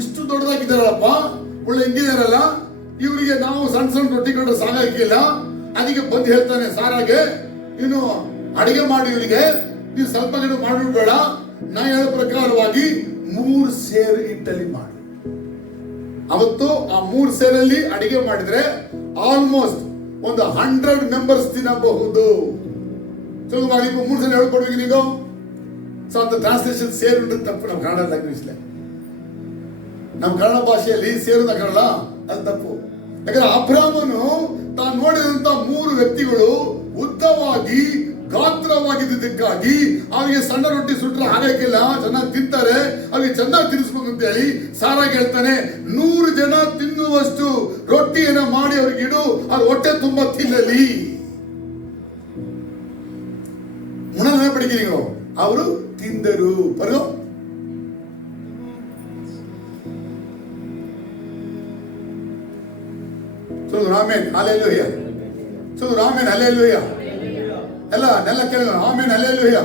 ಇಷ್ಟು ದೊಡ್ಡದಾಗಿದ್ದಾರಪ್ಪ, ಒಳ್ಳೆ ಹೆಂಗಿದಾರಲ್ಲ, ಇವರಿಗೆ ನಾವು ಸಣ್ಣ ಸಣ್ಣ ರೊಟ್ಟಿ ಕಂಡ್ರೆ ಸಾಕಾಗಿಲ್ಲ. ಅದಕ್ಕೆ ಬಂದು ಹೇಳ್ತಾನೆ ಸಾರಾಗೆ, ನೀನು ಅಡಿಗೆ ಮಾಡಿ ಇವರಿಗೆ, ನೀವು ಸ್ವಲ್ಪ ಜನ ಮಾಡಿಬಿಡ್ಬೇಡ, ನಾ ಹೇಳೋ ಪ್ರಕಾರವಾಗಿ 3 ಸೇರು ಹಿಟ್ಟಲ್ಲಿ ಮಾಡಿ. ಅವತ್ತು ಆ 3 ಸೇರಲ್ಲಿ ಅಡಿಗೆ ಮಾಡಿದ್ರೆ ಆಲ್ಮೋಸ್ಟ್ ಒಂದು 100 ಮೆಂಬರ್ಸ್ ತಿನ್ನಬಹುದು. ಸೊ 3 ಜನ ಹೇಳ್ಕೊಡ್ಬೇಕು ನೀವು. ಸೊ ಅಂತ ಟ್ರಾನ್ಸ್ಲೇಷನ್ ಸೇರು ತಪ್ಪು ನಮ್ಮ ಕನ್ನಡ ಲ್ಯಾಂಗ್ವೇಜ್, ನಮ್ಮ ಕನ್ನಡ ಭಾಷೆಯಲ್ಲಿ ಸೇರು ಕನ್ನಡ ಅದು ತಪ್ಪು. ಯಾಕಂದ್ರೆ ಅಬ್ರಾಮನು ತಾನು ನೋಡಿದಂತ 3 ವ್ಯಕ್ತಿಗಳು ಉದ್ದವಾಗಿ ಗಾತ್ರವಾಗಿದ್ದಕ್ಕಾಗಿ ಅವರಿಗೆ ಸಣ್ಣ ರೊಟ್ಟಿ ಸುಟ್ರೆ ಆಗಕ್ಕಿಲ್ಲ, ಚೆನ್ನಾಗಿ ತಿಂತಾರೆ, ಅವ್ರಿಗೆ ಚೆನ್ನಾಗಿ ತಿನ್ನಿಸ್ಬೇಕು ಅಂತ ಹೇಳಿ ಸಾರಾಗಿ ಹೇಳ್ತಾನೆ 100 ಜನ ತಿನ್ನುವಷ್ಟು ರೊಟ್ಟಿಯನ್ನ ಮಾಡಿ ಅವ್ರಿಗೆ ಇಡು, ಅವ್ರ ಹೊಟ್ಟೆ ತುಂಬಾ ತಿನ್ನಲಿ. ಉಣನೆ ಪಡಿக்கிறீங்க. ಅವರು ತಿಂದರು. ಬರೋ சொல்லுங்க ஆமென் ஹalleluya. சொல்லுங்க ஆமென் ஹalleluya. எல்லாம் நல்லா கேளுங்க. ஆமென் ஹalleluya.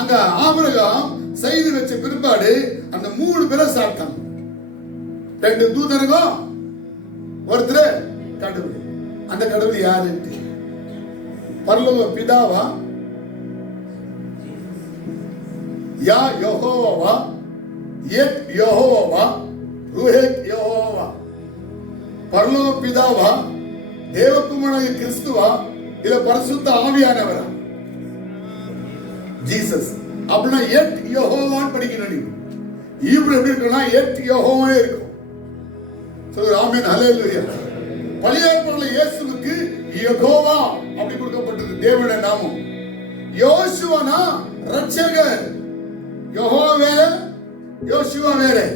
அங்க ஆபிரகாம் செய்து வச்ச பிற்பாடு அந்த 3 பேரை சாப்பிட்டாங்க. 2 தூதருங்க, ஒருத்தர் கடவுள். அந்த கடவுள் யாரு? பரலோக பிதாவா, யா யெகோவா, எட் யெகோவா, ரூஹெத் யெகோவா? பரலோக பிதாவா, தேவகுமாரனாகிய கிறிஸ்துவா, இல்ல பரிசுத்த ஆவியானவரா? ஜீசஸ். அப்படின்னா எட் யெகோவான்னு படிக்கணும் நீங்க. ஈப்ரேல் எப்படி இருக்குன்னா எட் யெகோவாவே இருக்கும். சொல்லுங்க ஆமென் ஹalleluya. பழைய ஏற்பாட்டுல இயேசுவுக்கு யெகோவா அப்படி கொடுக்கப்பட்டது தேவனுடைய நாமம். யோசுவனா ரட்சகர். ಯೆಹೋವ ಬೇರೆ, ಯೋಶುವ ಬೇರೆ.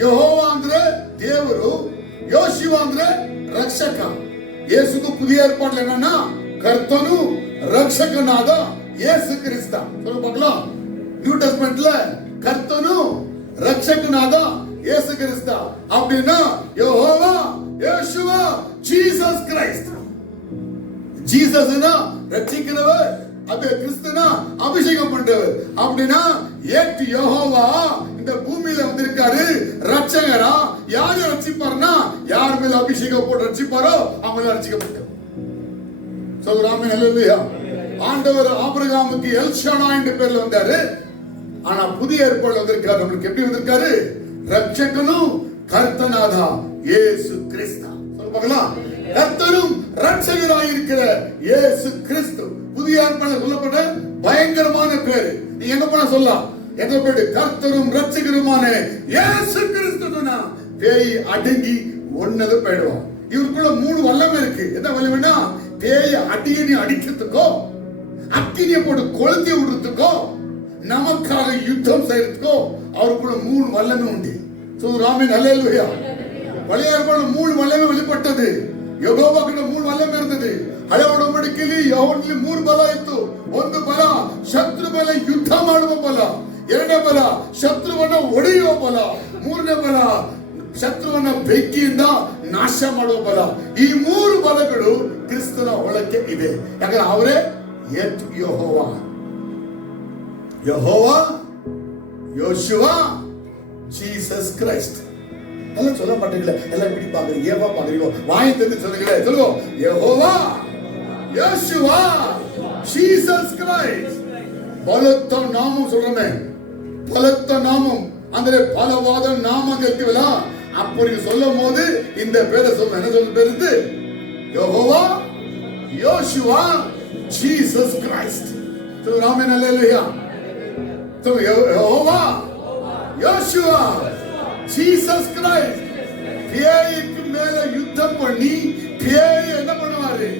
ಯೆಹೋವ ಅಂದ್ರೆ ದೇವರು, ಯೋಶುವ ಅಂದ್ರೆ ರಕ್ಷಕ. ಯೇಸುக்கு புதிய ஏற்பாட்டுல என்னன்னா கர்த்தனு ரட்சகனாத இயேசு கிறிஸ்து. சொல்லுங்க பார்க்கலாம். நியூ டெஸ்ட்மென்ட்ல கர்த்தனு ரட்சகனாத இயேசு கிறிஸ்து. அப்படின்னா யெகோவா, யோசுவா, ஜீசஸ் கிரைஸ்ட். ஜீசஸ்னா ரட்சிக்கிறவர், அது கிறிஸ்துனா அபிஷேகம் பண்றவர். அப்படின்னா எட் யெகோவா இந்த பூமியில வந்திருக்காரு ரட்சகரா. யாரை ரட்சிப்பார்னா யார் மேல அபிஷேகம் போட்டு ரட்சிப்பாரோ அவங்கள ரட்சிக்கப்பட்டார். சொல்லுங்க ஆமென் ஹalleluya. ஆண்டவர் ஆபிரகாமுக்கு எல்ஷடாய் என்ற பேர்ல வந்தாரு. ஆனா புதிய ஏற்பாடுல வந்திருக்காரு. நமக்கு எப்படி வந்திருக்காரு? ரட்சகனும் கர்த்தனாதா இயேசு கிறிஸ்து. சொல்லுங்க பார்க்கலாம். கர்த்தரும் இரட்சகராயிருக்கிற இயேசு கிறிஸ்து. புதிய ஏற்பாட்டில் சொல்லப்பட்ட பயங்கரமான பேரு. நீ எங்க போனா சொல்லலாம், எங்க போயிட்டு கர்த்தரும் இரட்சகருமான இயேசு கிறிஸ்து சொன்னா பேய் அடங்கி ஒன்னது போயிடுவோம். இவருக்குள்ள 3 வல்லமை இருக்கு. என்ன வல்லமைனா, பேய அடியணி அடிக்கிறதுக்கோ, அக்கினியை போட்டு கொளுத்தி விடுறதுக்கோ, நமக்காக யுத்தம் செய்யறதுக்கோ அவருக்குள்ள 3 வல்லமை உண்டு. ராமன் அல்லேலூயா. பழைய ஏற்பாடுல 3 வல்லமை வெளிப்பட்டது. யெகோவா கிட்ட 3 வல்லமை இருந்தது. ಹಳೆ ಒಡಂಬಡಿಕೆಯಲ್ಲಿ ಯಾವನಲ್ಲಿ 3 ಬಲ ಇತ್ತು. ಒಂದು ಬಲ ಶತ್ರು ಬಲ, ಯುದ್ಧ ಮಾಡುವ ಬಲ. ಎರಡನೇ ಬಲ ಶತ್ರುವನ್ನ ಒಡೆಯುವ ಬಲ. ಮೂರನೇ ಬಲ ಶತ್ರುವನ್ನ ಬೆಂಕಿಯಿಂದ ನಾಶ ಮಾಡುವ ಬಲ. ಈ 3 ಬಲಗಳು ಕ್ರಿಸ್ತನ ಒಳಕ್ಕೆ ಇದೆ. ಯಾಕಂದ್ರೆ ಅವರೇ ಯೆಹೋವ, ಯೆಹೋವ, யோசுவ, ஜீசஸ் கிரைஸ்ட். எல்லாம் சொல்ல மாட்டீங்களே, எல்லாம் இப்படி பாக்குறீங்க, ஏவா பாக்குறீங்க, வாயை தெரிஞ்சு சொல்லுங்களே, சொல்லுவோம். யெகோவா, யோசுவ, ஜீசஸ் கிரைஸ்ட். பலத்த நாமம் சொல்றமே, பலத்த நாமம், அந்த பலவாத நாமம் இருக்குல்ல, அப்படி சொல்லும் போது இந்த பேரை சொல்ல, என்ன சொல்ல பேரு இது? யெகோவா, யோசுவ, ஜீசஸ் கிரைஸ்ட். Amen alleluia. யெகோவா, யோசுவ, ஜீசஸ் கிரைஸ்ட். பேய்க்கு மேல யுத்தம் பண்ணி பேய் என்ன பண்ணுவாரு?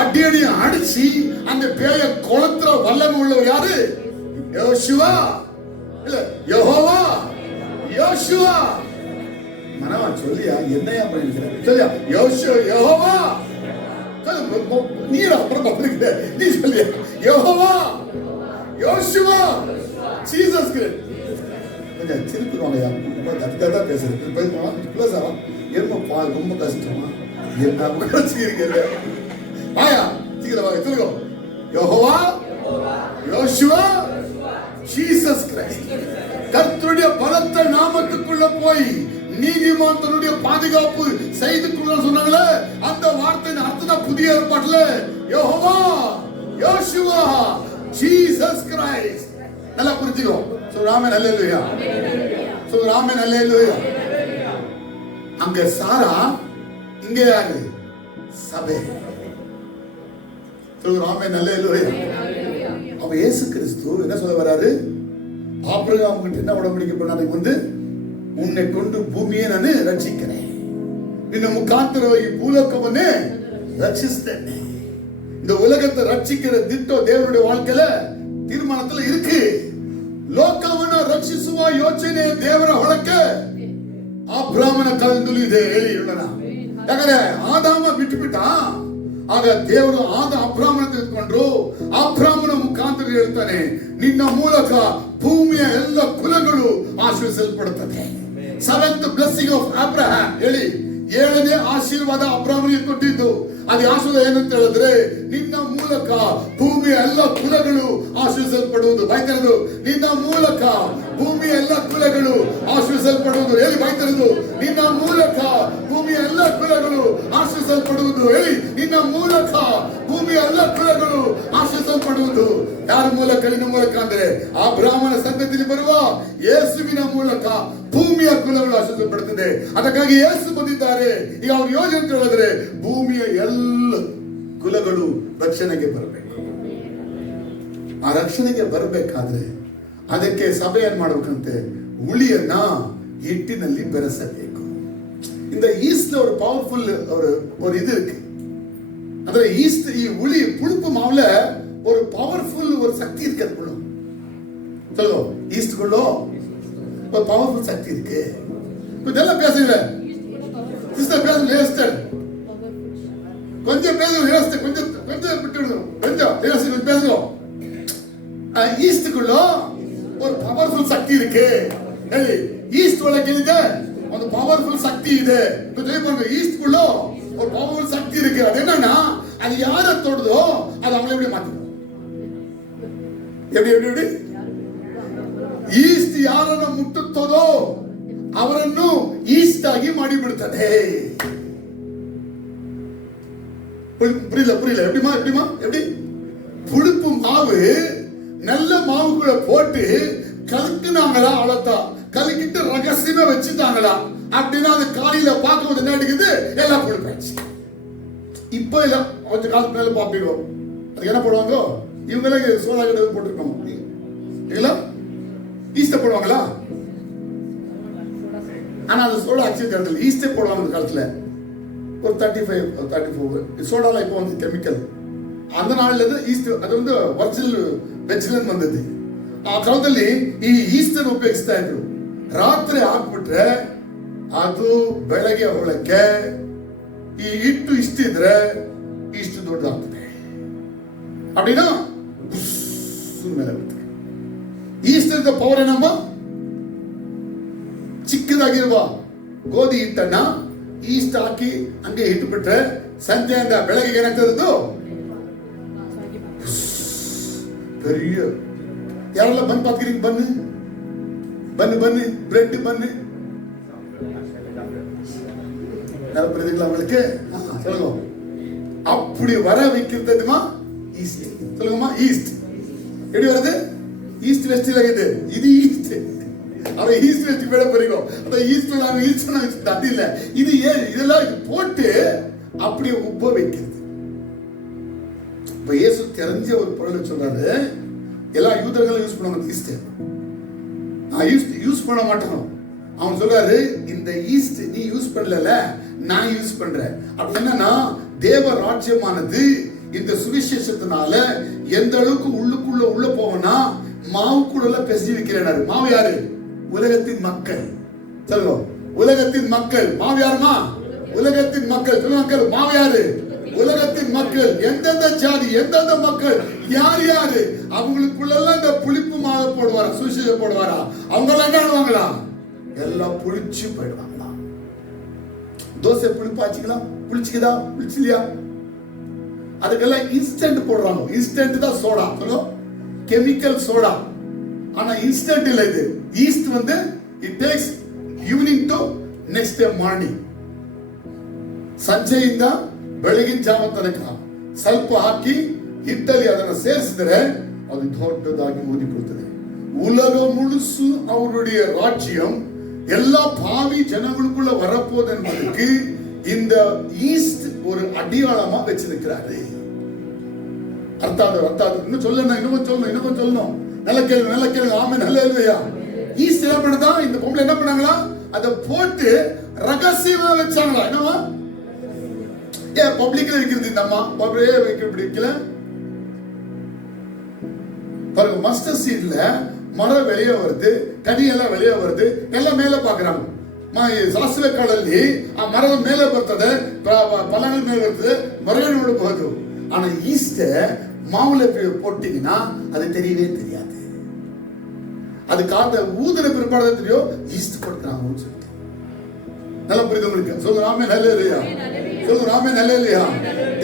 அடி அடிச்சு அந்த பேயை கொளுத்துற வல்லமை உள்ளவர் யாரு? யோசுவ. இல்ல, யெகோவா, யோசுவ. மனவா சொல்லியா, என்னையா பண்ணிருக்கிற? சொல்லியா, யோசுவ, யெகோவா. நீரா அப்புறம் பண்ணிருக்கிற, நீ சொல்லியா, யெகோவா, யோசுவ, ஜீசஸ் கிரைஸ்ட். கொஞ்சம் திருப்பிடுவாங்கய்யா, அதுக்காக பேசுறது. ரொம்ப கஷ்டமா என்ன வச்சுக்கிறீங்க? வாயா சீக்கிரம் வாங்க, சொல்லுங்க. யெகோவா, யோசுவ, ஜீசஸ் கிரைஸ்ட். கர்த்தருடைய பலத்த நாமத்துக்குள்ள போய் நீதிமான் தன்னுடைய பாதுகாப்பு செய்து கொள்ள சொன்னாங்களே, அந்த வார்த்தையின் அர்த்தம் புதிய ஏற்பாட்டுல யெகோவா, யோசுவ, ஜீசஸ் கிரைஸ்ட். நல்லா புரிஞ்சுக்கோ. ஆமென் அல்லேலூயா. ஆமென் அல்லேலூயா. அங்க சாரா, இங்க யாரு? சபை. ஆமென் அல்லேலூயா. அப்ப இயேசு கிறிஸ்து என்ன சொல்ல வராரு? ஆபிரகாம் கிட்ட என்ன உடன்படிக்கை பண்ணாரு? வந்து உன்னை கொண்டு பூமியை நான் ரட்சிக்கிறேன், இந்த முகாந்திர பூலோகவனே ரட்சித்தேன். இந்த உலகத்தை ரட்சிக்கிற திட்டம் தேவனுடைய வாழ்க்கையில ತೀರ್ಮಾನದಲ್ಲಿ ಇருக்கு. ಲೋಕವನ್ನ ರಕ್ಷಿಸುವ ಯೋಚನೆ ದೇವರ ಹೊಳಕ್ಕೆ ಅಬ್ರಾಹ್ಮನ ಕಾಲದಲ್ಲಿ ಇದೆ ಹೇಳಿ ಹೇಳೋಣ. ಯಾಕಂದ್ರೆ ಆದಾಮ ಬಿಟ್ಟುಬಿಟ್ಟ, ಆಗ ದೇವರು ಅಬ್ರಾಹ್ಮನ ತೆಗೆದುಕೊಂಡ್ರು. ಅಬ್ರಾಹ್ಮನ ಮುಖಾಂತರ ಹೇಳ್ತಾನೆ, ನಿನ್ನ ಮೂಲಕ ಭೂಮಿಯ ಎಲ್ಲ ಕುಲಗಳು ಆಶೀರ್ವದಿಸಲ್ಪಡುತ್ತದೆ. ಸೆವೆಂತ್ ಬ್ಲೆಸ್ಸಿಂಗ್ ಆಫ್ ಅಬ್ರಹಾಂ ಹೇಳಿ, 7ನೇ ಆಶೀರ್ವಾದ ಅಬ್ರಾಹ್ಮನಿಗೆ ಕೊಟ್ಟಿದ್ದು. ಅದು ಆಶೀರ್ವಾದ ಏನಂತ ಹೇಳಿದ್ರೆ, ನಿನ್ನ ಮೂಲಕ ಭೂಮಿಯ ಎಲ್ಲ ಕುಲಗಳು ಆಶೀರ್ವದಿಸಲ್ಪಡುವುದು. ಬೈತರದು, ನಿನ್ನ ಮೂಲಕ ಭೂಮಿಯ ಎಲ್ಲ ಕುಲಗಳು ಆಶೀರ್ವದಿಸಲ್ಪಡುವುದು. ಹೇಳಿ ಬೈತರದು, ನಿನ್ನ ಮೂಲಕ ಭೂಮಿಯ ಎಲ್ಲ ಕುಲಗಳು ಆಶೀರ್ವದಿಸಲ್ಪಡುವುದು. ಹೇಳಿ, ನಿನ್ನ ಮೂಲಕ ಭೂಮಿಯ ಎಲ್ಲ ಕುಲಗಳು ಆಶೀರ್ವದಿಸಲ್ಪಡುವುದು. ಯಾರ ಮೂಲಕ? ನಿನ್ನ ಮೂಲಕ ಅಂದ್ರೆ ಆ ಬ್ರಾಹ್ಮಣ ಸಂತತಿಯಲ್ಲಿ ಬರುವ ಯೇಸುವಿನ ಮೂಲಕ ಭೂಮಿಯ ಕುಲಗಳು ಆಶೀರ್ವದಿಸಲ್ಪಡುತ್ತದೆ. ಅದಕ್ಕಾಗಿ ಯೇಸು ಬಂದಿದ್ದಾರೆ. ಈಗ ಅವ್ರ ಯೋಜನೆ ಹೇಳಿದ್ರೆ, ಭೂಮಿಯ ಎಲ್ಲ ಕುಲಗಳು ರಕ್ಷಣೆಗೆ ಬರಬೇಕು. ಆ ರಕ್ಷಣೆಗೆ ಬರಬೇಕಾದ್ರೆ ಅದಕ್ಕೆ ಸಭೆ ಏನ್ ಮಾಡ್ಬೇಕಂತೆ? ಹುಳಿಯನ್ನ ಹಿಟ್ಟಿನಲ್ಲಿ ಬೆರೆಸಬೇಕು. இந்த ஈஸ்ட்ல ஒரு பவர்ஃபுல் ஒரு இது இருக்கு. ಅಂದ್ರೆ ஈஸ்ட், ಈ ಹುಳಿ புளிப்பு மாவுல ஒரு பவர்ஃபுல் ஒரு சக்தி இருக்கு. அதுக்குள்ள சொல்லுங்க, ஈஸ்ட்குள்ள ஒரு பவர்ஃபுல் சக்தி இருக்கு. இதெல்லாம் பேசுங்க சிஸ்டர், பேச லேஸ்டர் கொஞ்சம் பேசுங்க, லேஸ்டர் கொஞ்சம் கொஞ்சம் விட்டு விடுங்க, கொஞ்சம் லேஸ்டர் பேசுங்க. ஈஸ்ட்குள்ள ஒரு பவர்ஃபுல் சக்தி இருக்கு. ஈஸ்ட் ಒಳಗಿದೆ ಒಂದು ಪವರ್ಫುಲ್ ಶಕ್ತಿ ಇದೆ. ஈஸ்ட்குள்ள ஒரு பவர்ஃபுல் சக்தி இருக்கு. அது என்னன்னா, அது யார தொடுதோ அது அவங்கள எப்படி மாத்திடும். எப்படி எப்படி எப்படி ಈಸ್ಟ್ ಯಾರನ್ನು ಮುಟ್ಟುತ್ತದೋ ಅವರನ್ನು ಈಸ್ಟ್ ಆಗಿ ಮಾಡಿಬಿಡುತ್ತದೆ. புரியல புரியல எப்படிமா எப்படிமா எப்படி? புளிப்பு மாவு நல்ல மாவுக்குள்ள போட்டு கலக்குனாங்களா, அவ்வளவுதான். கலக்கிட்டு ரகசியமா வச்சுட்டாங்களா, அப்படின்னா அது காலையில பார்க்கும்போது என்ன அடிக்குது, எல்லாம் புளிப்பாயிடுச்சு. இப்போ இல்ல, கொஞ்சம் காலத்துக்கு மேல பாப்பிடுவோம். அதுக்கு என்ன போடுவாங்க, இவங்களே சோடா கடை போட்டுருக்கோம் இல்ல, ஈஸ்ட போடுவாங்களா? ஆனா அது சோடா ஆக்சுவலி காலத்துல ஈஸ்டே போடுவாங்க. அந்த காலத்துல ஒரு 35 34 சோடால இப்போ வந்து கெமிக்கல். அந்த நாள்ல இருந்து ஈஸ்ட் அது வந்து ಒರಿಜಿನಲ್ ವೆಜ್ಜಿನಿಂದ ಬಂದಿದೆ. ಆ ಕಾಲದಲ್ಲಿ ಈ ಈಸ್ಟರ್ ಉಪಯೋಗಿಸ್ತಾ ಇದ್ರು. ರಾತ್ರಿ ಹಾಕ್ಬಿಟ್ರೆ ಅದು ಬೆಳಗ್ಗೆ ಹೊಳಕ್ಕೆ ಈ ಹಿಟ್ಟು ಇಷ್ಟಿದ್ರೆ ಇಷ್ಟು ದೊಡ್ಡದಾಗ್ತದೆ. அப்படின்னா ಮೇಲೆ ಬರ್ತದೆ. ಈಸ್ಟರ್ದ ಪವರ್ ಏನಮ್ಮ, ಚಿಕ್ಕದಾಗಿರುವ ಗೋಧಿ ಹಿಟ್ಟನ್ನ ಈಸ್ಟ್ ಹಾಕಿ ಹಂಗೆ ಇಟ್ಬಿಟ್ರೆ ಸಂಜೆಯಿಂದ ಬೆಳಗ್ಗೆ ಏನಾಗ್ತದದು பெரிய. யாரெல்லாம் பன் பாத்துக்கிறீங்க? பன்னு பிரெட் பன்னு புரியுதுங்களா உங்களுக்கு? சொல்லுங்க. அப்படி வர வைக்கிறதுமா ஈஸ்ட். சொல்லுங்கம்மா, ஈஸ்ட் எப்படி வருது? ஈஸ்ட் வெஸ்ட் இருக்குது. இது ஈஸ்ட். அவ ஈஸ்ட் வெஸ்ட் போட போறீங்க. அந்த ஈஸ்ட் நாங்க ஈஸ்ட் அது இல்ல. இது இதெல்லாம் இது போட்டு அப்படியே உப்ப வைக்கிறது. இப்ப இயேசு தெரிஞ்ச ஒரு பொருளை சொல்றாரு. எல்லா யூதர்களும் யூஸ் பண்ணுவாங்க ஈஸ்ட். யூஸ் பண்ண மாட்டாங்க. அவன் சொல்றாரு, இந்த ஈஸ்ட் நீ யூஸ் பண்ணல, நான் யூஸ் பண்றேன். அப்படி என்னன்னா, தேவ ராஜ்யமானது இந்த சுவிசேஷத்தினால எந்த அளவுக்கு உள்ள போவனா, மாவுக்குள்ள பெசி வைக்கிறாரு. மாவு யாரு? உலகத்தின் மக்கள். சொல்லுங்க, உலகத்தின் மக்கள். மாவு யாருமா? உலகத்தின் மக்கள். சொல்லுங்க, மாவு யாரு? உலகத்தின் மக்கள். எந்தெந்த ஜாதி, எந்தெந்த மக்கள், யார் யாரு, அவங்களுக்குள்ள இந்த புளிப்பு மாவை போடுவாரா, சுவிசேஷம் போடுவாரா, அவங்க எல்லாம் என்ன ஆடுவாங்களா? எல்லாம் புளிச்சு போயிடுவாங்களா? தோசை புளிப்பாச்சுங்களா? புளிச்சுக்குதா? புளிச்சிலையா? அதுக்கெல்லாம் இன்ஸ்டன்ட் போடுறாங்க. இன்ஸ்டன்ட் தான் சோடா. சொல்லுங்க, கெமிக்கல் சோடா. ஆனா இன்ஸ்டன்ட் இல்ல இது. ஈஸ்ட் வந்து it takes evening to next day morning. ಸಂಜೆಯಿಂದ ಬೆಳಗಿನ ಜಾವ ತನಕ ಸ್ವಲ್ಪ ಹಾಕಿ ಹಿಟ್ಟಲ್ಲಿ ಅದನ್ನು ಸೇರಿಸಿದರೆ ಅದು ದೊಡ್ಡದಾಗಿ ಊದಿಕೊಳ್ತದೆ. உலக முழுசு அவருடைய ராஜ்யம் எல்லா பாவி ஜனங்களுக்குள்ள வரப்போது என்பதற்கு இந்த ஈஸ்ட் ஒரு அடியாளமா வச்சிருக்கிறாரு. அர்த்தாது இன்னும் சொல்லணும், இன்னும் சொல்லணும். நல்ல கேளுங்க. ஆமென், ஹல்லேலூயா. ஈஸ்ட் என்ன பண்ணுதா? இந்த பொம்பளை என்ன பண்ணாங்களா? அதை போட்டு ரகசியமா வச்சாங்களா? என்னவா? ஏன் பப்ளிக்ல வைக்கிறது? இந்த அம்மா பப்ளிக்கே வைக்க பிடிக்கல பாருங்க. மஸ்டர் சீட்ல மரம் வெளியே வருது, ಕಡಿಯೆಲ್ಲ வெளியே வருது, எல்லாம் மேல பாக்குறாங்க. ಸಾಸಿವೆ ಕಾಳಲ್ಲಿ ಆ ಮರದ ಮೇಲೆ ಬರ್ತದೆ, ಫಲಗಳ ಮೇಲೆ ಬರ್ತದೆ, ಮರಗಳು ನೋಡಬಹುದು. ஆனா ஈஸ்ட் மாவுல போட்டீங்கன்னா அது தெரியவே தெரியாது. அது காந்த ஊதுற பிற்பாடு தெரியும் ஈஸ்ட் கொடுக்குறாங்கன்னு சொல்லி. நல்லா புரியுது உங்களுக்கு? சொல்லுங்க ஆமென், ஹல்லேலூயா. சொல்லுங்க ஆமென், ஹல்லேலூயா.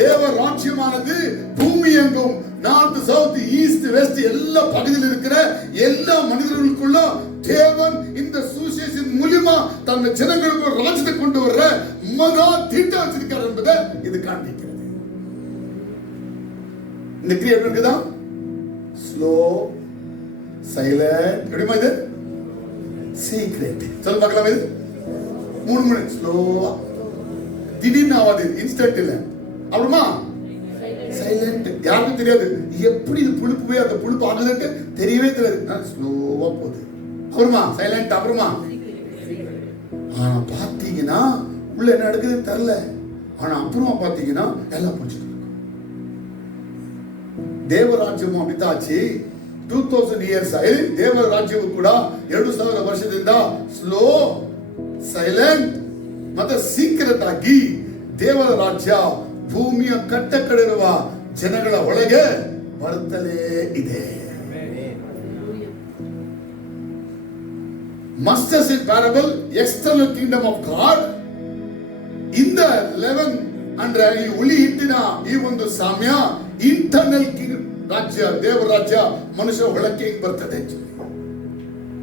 தேவ ராஜ்யமானது பூமி எங்கும், நார்த் சவுத் ஈஸ்ட் வெஸ்ட் எல்லா பகுதியில் இருக்கிற எல்லா மனிதர்களுக்குள்ள தேவன் இந்த சுவிசேஷத்தின் மூலமா தன் ஜனங்களுக்கு ஒரு ராஜ்யத்தை கொண்டு வர்ற மகா திட்டம் வச்சிருக்கார் என்பதை இது காண்பிக்கிறது. இந்த கிரியா எப்படி இருக்குதா? Slow, silent. எப்படிமா இது? சீக்ரெட். சொல்ல பார்க்கலாம். இது 3 மினிட் ஸ்லோவா, திடீர்னு ஆகாது, இன்ஸ்டன்ட் இல்ல. அப்புறமா சைலண்ட். யாருக்கும் தெரியாது எப்படி இது புளிப்பு போய் அந்த புளிப்பு ஆகுதுன்னு தெரியவே தெரியாது. ஸ்லோவா போகுது. அப்புறமா சைலண்ட். அப்புறமா ஆனா பாத்தீங்கன்னா உள்ள என்ன நடக்குதுன்னு தெரியல. ஆனா அப்புறமா பாத்தீங்கன்னா எல்லாம் பிடிச்சிட்டு ದೇವರಾಜ್ಯವು ಅಮಿತಾಚಿ 2000 ಇಯರ್ಸ್ ಆಗಿ ದೇವರ ರಾಜ್ಯವು ಕೂಡ 2000 ವರ್ಷದಿಂದ ಸ್ಲೋ, ಸೈಲೆಂಟ್ ಮತ್ತೆ ಸೀಕ್ರೆಟ್ ಆಗಿ ದೇವರ ರಾಜ್ಯ ಭೂಮಿಯ ಕಟ್ಟ ಕಡೆಯಿರುವ ಜನಗಳ ಒಳಗೆ ಬರುತ್ತಲೇ ಇದೆ. Mustard seed parable, external kingdom of God. In the 11 ಅಂದ್ರೆ ಈ ಹುಳಿ ಹಿಟ್ಟಿನ ಈ ಒಂದು ಸಾಮ್ಯ ಇಂಟರ್ನಲ್ ರಾಜ್ಯ, ದೇವರ ರಾಜ್ಯ ಮನುಷ್ಯ ಒಳಕ್ಕೆ ಬರ್ತದೆ.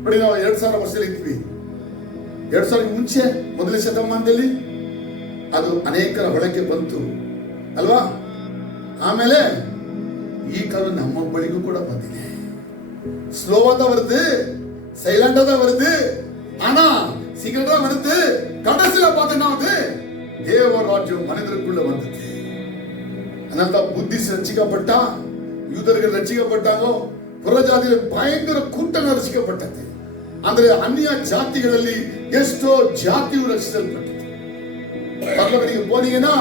ನೋಡಿ, ನಾವು 2000 ವರ್ಷದಲ್ಲಿ ಇದ್ವಿ. 2000 ಮುಂಚೆ ಮೊದಲ ಶತಮಾನದಲ್ಲಿ ಅದು ಅನೇಕರ ಒಳಕ್ಕೆ ಬಂತು ಅಲ್ವಾ? ಆಮೇಲೆ ಈ ಕಾಲ ನಮ್ಮ ಬಳಿಗೂ ಕೂಡ ಬಂದಿದೆ. ஸ்லோவா தான் வருது, சைலண்டா தான் வருது, ஆனா சீக்கிரட்டா வருது, கடைசியில பார்த்தீங்கன்னா தேவராஜ்யம் மனிதருக்குள்ள வந்தது. அதனால்தான் புத்திஸ் ரட்சிக்கப்பட்டா, யூதர்கள் ரட்சிக்கப்பட்டாங்க, புறஜாதிகள் பயங்கர கூட்டம் ரட்சிக்கப்பட்டது. ಅಂದ್ರೆ ಅನ್ಯ ಜಾತಿಗಳಲ್ಲಿ ಎಷ್ಟೋ ಜಾತಿಯು ರಕ್ಷಿಸಲ್ಪಟ್ಟಿದೆ. பரலோகத்துக்கு போனீங்கன்னா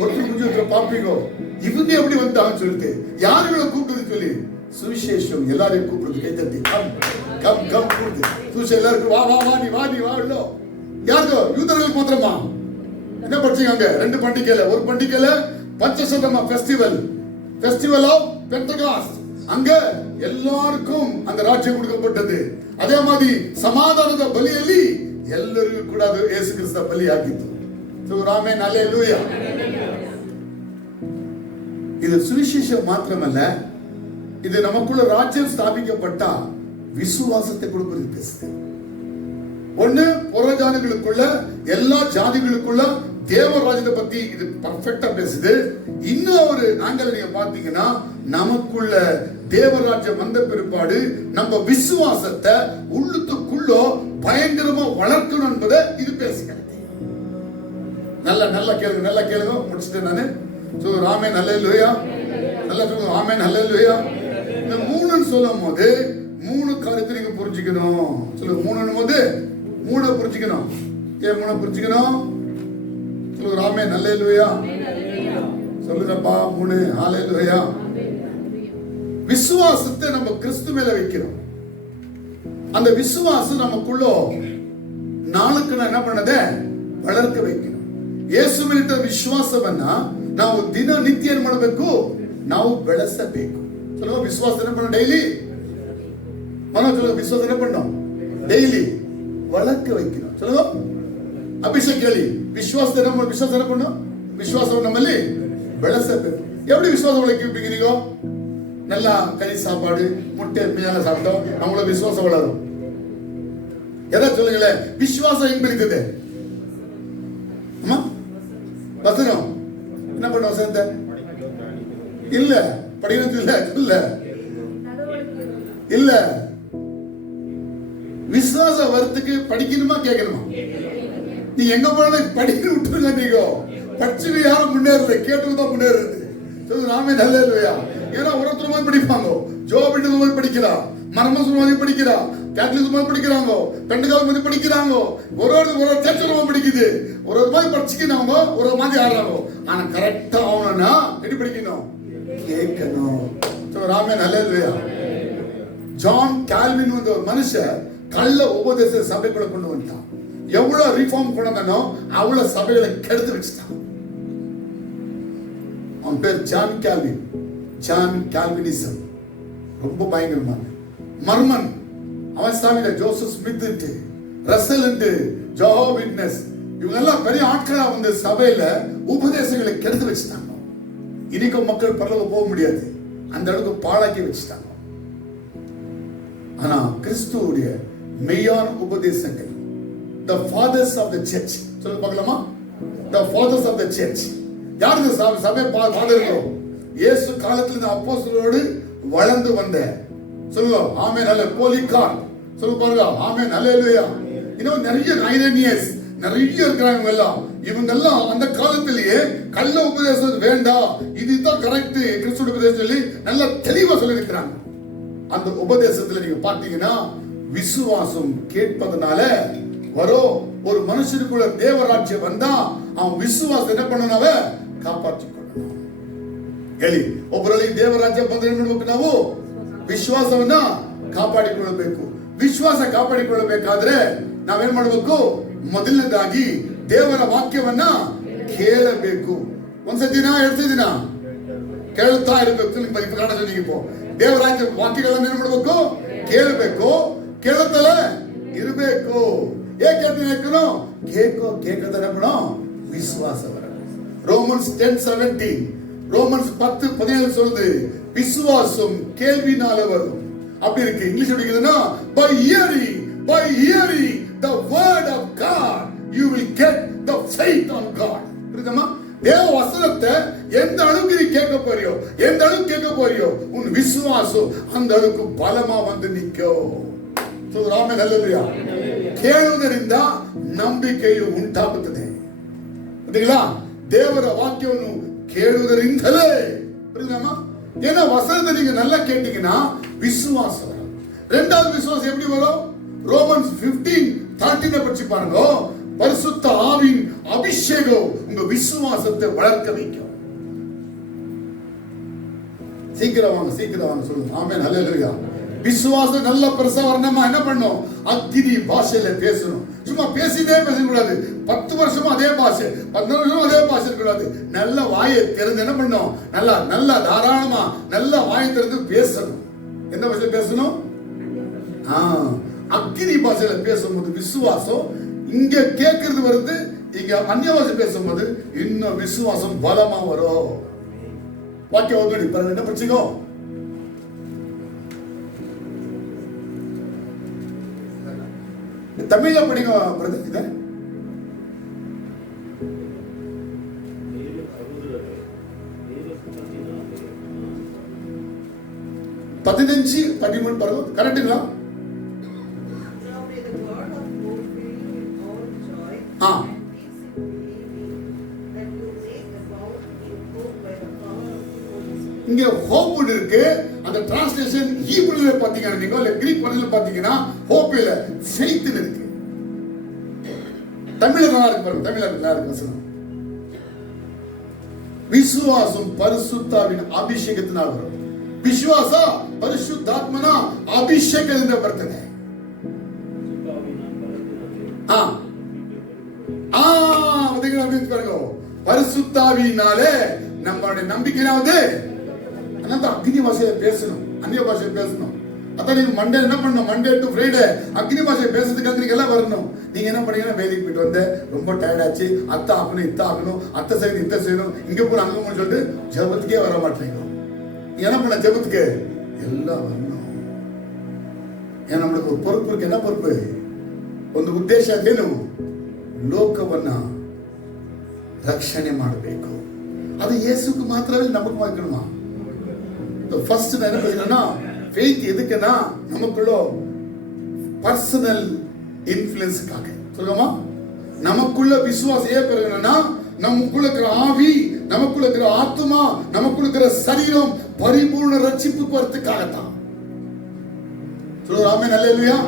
ஒருத்தர் முடிஞ்சு பாப்பீங்கோ, இவங்க எப்படி வந்தாங்கன்னு சொல்லிட்டு யாருங்களை கூப்பிடுறது சொல்லி சுவிசேஷம் எல்லாரையும் கூப்பிடுறது. கை தட்டி கம் கம் கம் கூப்பிடுது. சுவிசேஷம் எல்லாருக்கும் வா வா வா நீ வா நீ வா. இல்லோ யாருக்கோ யூதர்களுக்கு மாத்திரமா என்ன படிச்சீங்க? ரெண்டு பண்டிகையில, ஒரு பண்டிகையில பஞ்சசதமா ஃபெஸ்டிவல் ஆஃப் பெந்தகாஸ்ட், அங்க எல்லாருக்கும் அந்த ராஜ்யம் கொடுக்கப்பட்டது. ಅದೇ ಮಾದಿ ಸಮಾಧಾನದ ಬಲಿಯಲ್ಲಿ ಎಲ್ಲರಿಗೂ ಕೂಡ ಅದು ಯೇಸು ಕ್ರಿಸ್ತ ಬಲಿ ಆಗಿತ್ತು. Amen, hallelujah. இது சுவிசேஷம் மாத்திரமல்ல, இது நமக்குள்ள ராஜ்யம் ஸ்தாபிக்கப்பட்ட விசுவாசத்தை கொடுப்பது பேசுது. ஒண்ணு புறஜாதிகளுக்குள்ள, எல்லா ஜாதிகளுக்குள்ள தேவராஜ்யத்தை பத்தி இது பர்ஃபெக்ட்டா பேசுது. இன்னும் ஒரு ஆங்கிள் நீங்க பாத்தீங்கன்னா, நமக்குள்ள தேவராஜ்யம் வந்த பிற்பாடு நம்ம விசுவாசத்தை உள்ளுக்குள்ள பயங்கரமா வளர்க்கணும் என்பதை இது பேசுகிறது. நல்லா கேளுங்க முடிச்சிட்டேன் நானு. ஆமென், ஹல்லேலூயா. நல்லா சொல்லுங்க, ஆமென், ஹல்லேலூயா. இந்த மூணுன்னு சொல்லும் போது மூணு காரியத்தை நீங்க புரிஞ்சுக்கணும். சொல்லுங்க, மூணுன்னு போது மூணை புரிஞ்சுக்கணும். ஏன் மூணை புரிஞ்சுக்கணும்? சொல்லுங்க, ஆமென், ஹல்லேலூயா. சொல்லுங்கப்பா, மூணு, ஹல்லேலூயா. விசுவாசத்தை நம்ம கிறிஸ்து மேல வைக்கிறோம். அந்த விசுவாசம் நமக்குள்ள ನಾಲ್ಕು என்ன பண்ணದೆ வளர்க்க வைக்கணும். ಯೇಸು ಮೇಲಿಟ್ಟ ವಿಶ್ವಾಸವನ್ನ ನಾವು ದಿನನಿತ್ಯ ಏನ್ ಮಾಡಬೇಕು? ನಾವು ಬೆಳೆಸಬೇಕು. ಚಲೋ ವಿಶ್ವಾಸ என்ன பண்ணணும்? டெய்லி விசுவாசம் என்ன பண்ணணும்? டெய்லி வளர்க்க வைக்கணும். ಚಲೋ ಅಭಿಷೇಕ್ ಹೇಳಿ, ವಿಶ್ವಾಸ என்ன பண்ணணும்? விசுவாசம் நம்மளி ಬೆಳೆಸಬೇಕು. எப்படி விசுவாசம் வளர்க்க வைப்பீங்க நீங்க? நல்லா கறி சாப்பாடு, முட்டை மேல சாப்பிட்டோம், அவங்களோட விசுவாசம் வளரும். எதாவது சொல்லுங்களேன், விசுவாசம் எங்க வசனம் என்ன பண்ண? வசனத்தை இல்ல படிக்கிறது இல்ல விசுவாசம் வரத்துக்கு படிக்கணுமா கேட்கணுமா? நீ எங்க போனாலும் படிக்க விட்டுருங்க. நீங்க படிச்சு யாரும் முன்னேறது, கேட்டுதான் முன்னேறது. ஆமென், ஹல்லேலூயா. ஏன்னா ஒருத்தர் மாதிரி படிப்பாங்க, ஜோபிட்டு மாதிரி படிக்கிறா, மர்மஸ் மாதிரி படிக்கிறா, கேத்தலிக் மாதிரி படிக்கிறாங்க, பெண்டகால் மாதிரி படிக்கிறாங்க, ஒரு சர்ச்சை படிக்குது, ஒரு மாதிரி படிச்சுக்கிறாங்க, ஒரு மாதிரி ஆடுறாங்க. ஆனா கரெக்டா ஆகணும்னா எப்படி படிக்கணும்? கேட்கணும். ஆமென், ஹல்லேலூயா. ஜான் கால்வின் ஒரு மனுஷன் கள்ள உபதேச சபைக்குள்ள கொண்டு வந்துட்டான். எவ்வளவு ரிஃபார்ம் கொண்டு வந்தானோ அவ்வளவு சபைகளை கெடுத்து வச்சுட்டான். அவன் பேர் ஜான் கால்வின். ஜான் கால்வினிசம் ரொம்ப பயங்கரமான மர்மன். அவன் ஸ்தாபித்த Joseph Smith, Russell, Jehovah Witness, இவங்க எல்லாம் பெரிய ஆட்களா வந்து சபையில உபதேசங்களை கெடுத்து வச்சுட்டாங்க. இன்னைக்கும் மக்கள் பரலோகம் போக முடியாது, அந்த அளவுக்கு பாழாக்கி வச்சுட்டாங்க. ஆனா கிறிஸ்துவுடைய மெய்யான உபதேசங்கள், the fathers of the church, சொல்ல பார்க்கலாமா? the fathers of the church யாரு? சபை ஃபாதர்களோ இயேசு காலத்துல இந்த அப்போஸ்தலரோடு வளர்ந்து வந்த, சொல்லுங்க ஆமென், ஹல்லேலூயா. போலிகார்ப், சொல்லுங்க பாருங்க, ஆமென், ஹல்லேலூயா. இன்னும் நிறைய ஐரேனியஸ் நிறைய இருக்கிறாங்க. எல்லாம் இவங்க எல்லாம் அந்த காலத்திலேயே கள்ள உபதேசம் வேண்டாம், இதுதான் கரெக்ட் கிறிஸ்துவ உபதேசம் சொல்லி நல்லா தெளிவா சொல்லி இருக்கிறாங்க. அந்த உபதேசத்துல நீங்க பாத்தீங்கன்னா, விசுவாசம் கேட்பதனால வரும். ஒரு மனுஷனுக்குள்ள தேவராஜ்யம் வந்தா அவன் விசுவாசம் என்ன பண்ணணும்? ಕಾಪಾಡಿಕೊಳ್ಳೋಣ. ಹೇಳಿ, ಒಬ್ಬರಲ್ಲಿ ದೇವರಾಜ್ಯ ಬಂದ್ರೆ ನಾವು ವಿಶ್ವಾಸವನ್ನ ಕಾಪಾಡಿಕೊಳ್ಳಬೇಕು. ವಿಶ್ವಾಸ ಕಾಪಾಡಿಕೊಳ್ಳಬೇಕಾದ್ರೆ ನಾವೇನ್ ಮಾಡಬೇಕು? ಮೊದಲನೇದಾಗಿ ದೇವರ ವಾಕ್ಯವನ್ನ ಕೇಳಬೇಕು. ಒಂದ್ಸತಿನ ಎರಡು ದಿನ ಕೇಳ್ತಾ ಇರಬೇಕು. ನಿಮ್ಗೆ ಕನ್ನಡ ದೇವರಾಜ್ಯ ವಾಕ್ಯಗಳನ್ನ ಏನ್ ಮಾಡಬೇಕು? ಕೇಳಬೇಕು. ಕೇಳುತ್ತಲೇ ಇರಬೇಕು. ಏಕೆ ಕೇಳ್ತಾನೆ விசுவாச வர. ரோமன்ஸ் 10:17, ரோமன்ஸ் 10:17 சொல்லுது, விசுவாசம் கேள்வினால வரும். அப்படி இருக்கு. இங்கிலீஷ் படிக்கிறதுனா by hearing the word of God you will get the faith on God. புரியுதா? தேவ வசனத்தை எந்த அளவுக்கு நீ கேட்க போறியோ உன் விசுவாசம் அந்த அளவுக்கு பலமா வந்து நிக்கும். ಆಮೇಲೆ ಅಲ್ಲೆಲ್ಲೂಯ. ಕೇಳುವುದರಿಂದ ನಂಬಿಕೆಯು ಉಂಟಾಗುತ್ತದೆ. ಗೊತ್ತಿಲ್ಲ, ದೇವರ ವಾಕ್ಯವನ್ನು ಕೇಳುವುದರಿಂದಲೇ. ஏன்னா வசனத்தை நீங்க நல்லா கேட்டீங்கன்னா விசுவாசம் வரும். ரெண்டாவது விசுவாசம் எப்படி வரும்? ரோமன்ஸ் 15:13 படிச்சு பாருங்க. பரிசுத்த ஆவியின் அபிஷேகம் உங்க விசுவாசத்தை வளர்க்க வைக்கும். சீக்கிரம் வாங்க சொல்லுங்க. ஆமென், ஹல்லேலூயா. விசுவாசம் நல்ல பெருசா வரணுமா என்ன பண்ணும்? அக்கினி பாஷையில பேசணும். சும்மா பேசிட்டே பேசக்கூடாது. 10 வருஷமா அதே பாஷை, 15 வருஷமா அதே பாஷை இருக்கக்கூடாது. நல்ல வாயை திறந்து என்ன பண்ணும்? நல்லா தாராளமா நல்ல வாயை திறந்து பேசணும். என்ன பாஷை பேசணும்? அக்கினி பாஷையில பேசும்போது விசுவாசம் இங்க கேட்கறது வருது, இங்க அந்நிய பாஷை பேசும்போது இன்னும் விசுவாசம் பலமா வரும். வாக்கியம் ஓதுடி பாருங்க, என்ன படிச்சுக்கோ. தமிழ்ல படிங்க பிரதர். இத 15-13 பாருங்க, கரெக்ட்டுங்களா? இங்க ஹோப் இருக்கு. அந்த டிரான்ஸ்லேஷன் ஹீப்ரூல பாத்தீங்கன்னா நீங்க இல்ல கிரீக் பதத்துல பாத்தீங்கன்னா ஹோப் இல்ல ஃபெய்த் இருக்கு. தமிழ்ல நல்லா இருக்கு பாருங்க. தமிழ்ல நல்லா இருக்கு வசனம். விசுவாசம் பரிசுத்தாவின் ಅಭಿಷೇಕத்தினால் வரும். ವಿಶ್ವಾಸ ಪರಿಶುದ್ಧಾತ್ಮನ ಅಭಿಷೇಕದಿಂದ ಬರ್ತದೆ. பரிசுத்தாவியினாலே நம்மளுடைய நம்பிக்கையாவது அக்னி பாஷையை பேசணும், அந்நிய பாஷையை பேசணும். அதான் நீங்க மண்டே என்ன பண்ணணும்? மண்டே டு ஃப்ரைடே அக்னி பாஷையை பேசுறதுக்காக நீங்க எல்லாம் வரணும். நீங்க என்ன பண்ணீங்கன்னா வேலைக்கு போயிட்டு வந்து ரொம்ப டயர்ட் ஆச்சு, அத்தை ஆகணும் இத்த ஆகணும், அத்தை செய்யணும் இத்த செய்யணும், இங்க போய் அங்க போய் சொல்லிட்டு ஜபத்துக்கே வர மாட்டேங்க. என்ன பண்ண? ஜபத்துக்கு எல்லாம் வரணும். ஏன்னா நம்மளுக்கு ஒரு பொறுப்பு இருக்கு. என்ன பொறுப்பு? ಒಂದು ಉದ್ದೇಶ ಏನು? ಲೋಕವನ್ನ ರಕ್ಷಣೆ ಮಾಡಬೇಕು. ಅದು ಯೇಸುக்கு ಮಾತ್ರವೇ நமக்கு ಮಾಡ್ಕணுமா? ஃபர்ஸ்ட் என்ன பேசுறேன்னா ஃபெய்த் எதுக்குன்னா நமக்குள்ள பர்சனல் இன்ஃப்ளூயன்ஸ்க்காக. சொல்லுமா, நமக்குள்ள விசுவாசம் ஏன் பெறணும்னா நமக்குள்ள இருக்கிற ஆவி, நமக்குள்ள இருக்கிற ஆத்மா, நமக்குள்ள இருக்கிற சரீரம் பரிபூர்ண ரட்சிப்புக்கு வரதுக்காகத்தான். சொல்லுங்க ஆமென், அல்லேலூயா.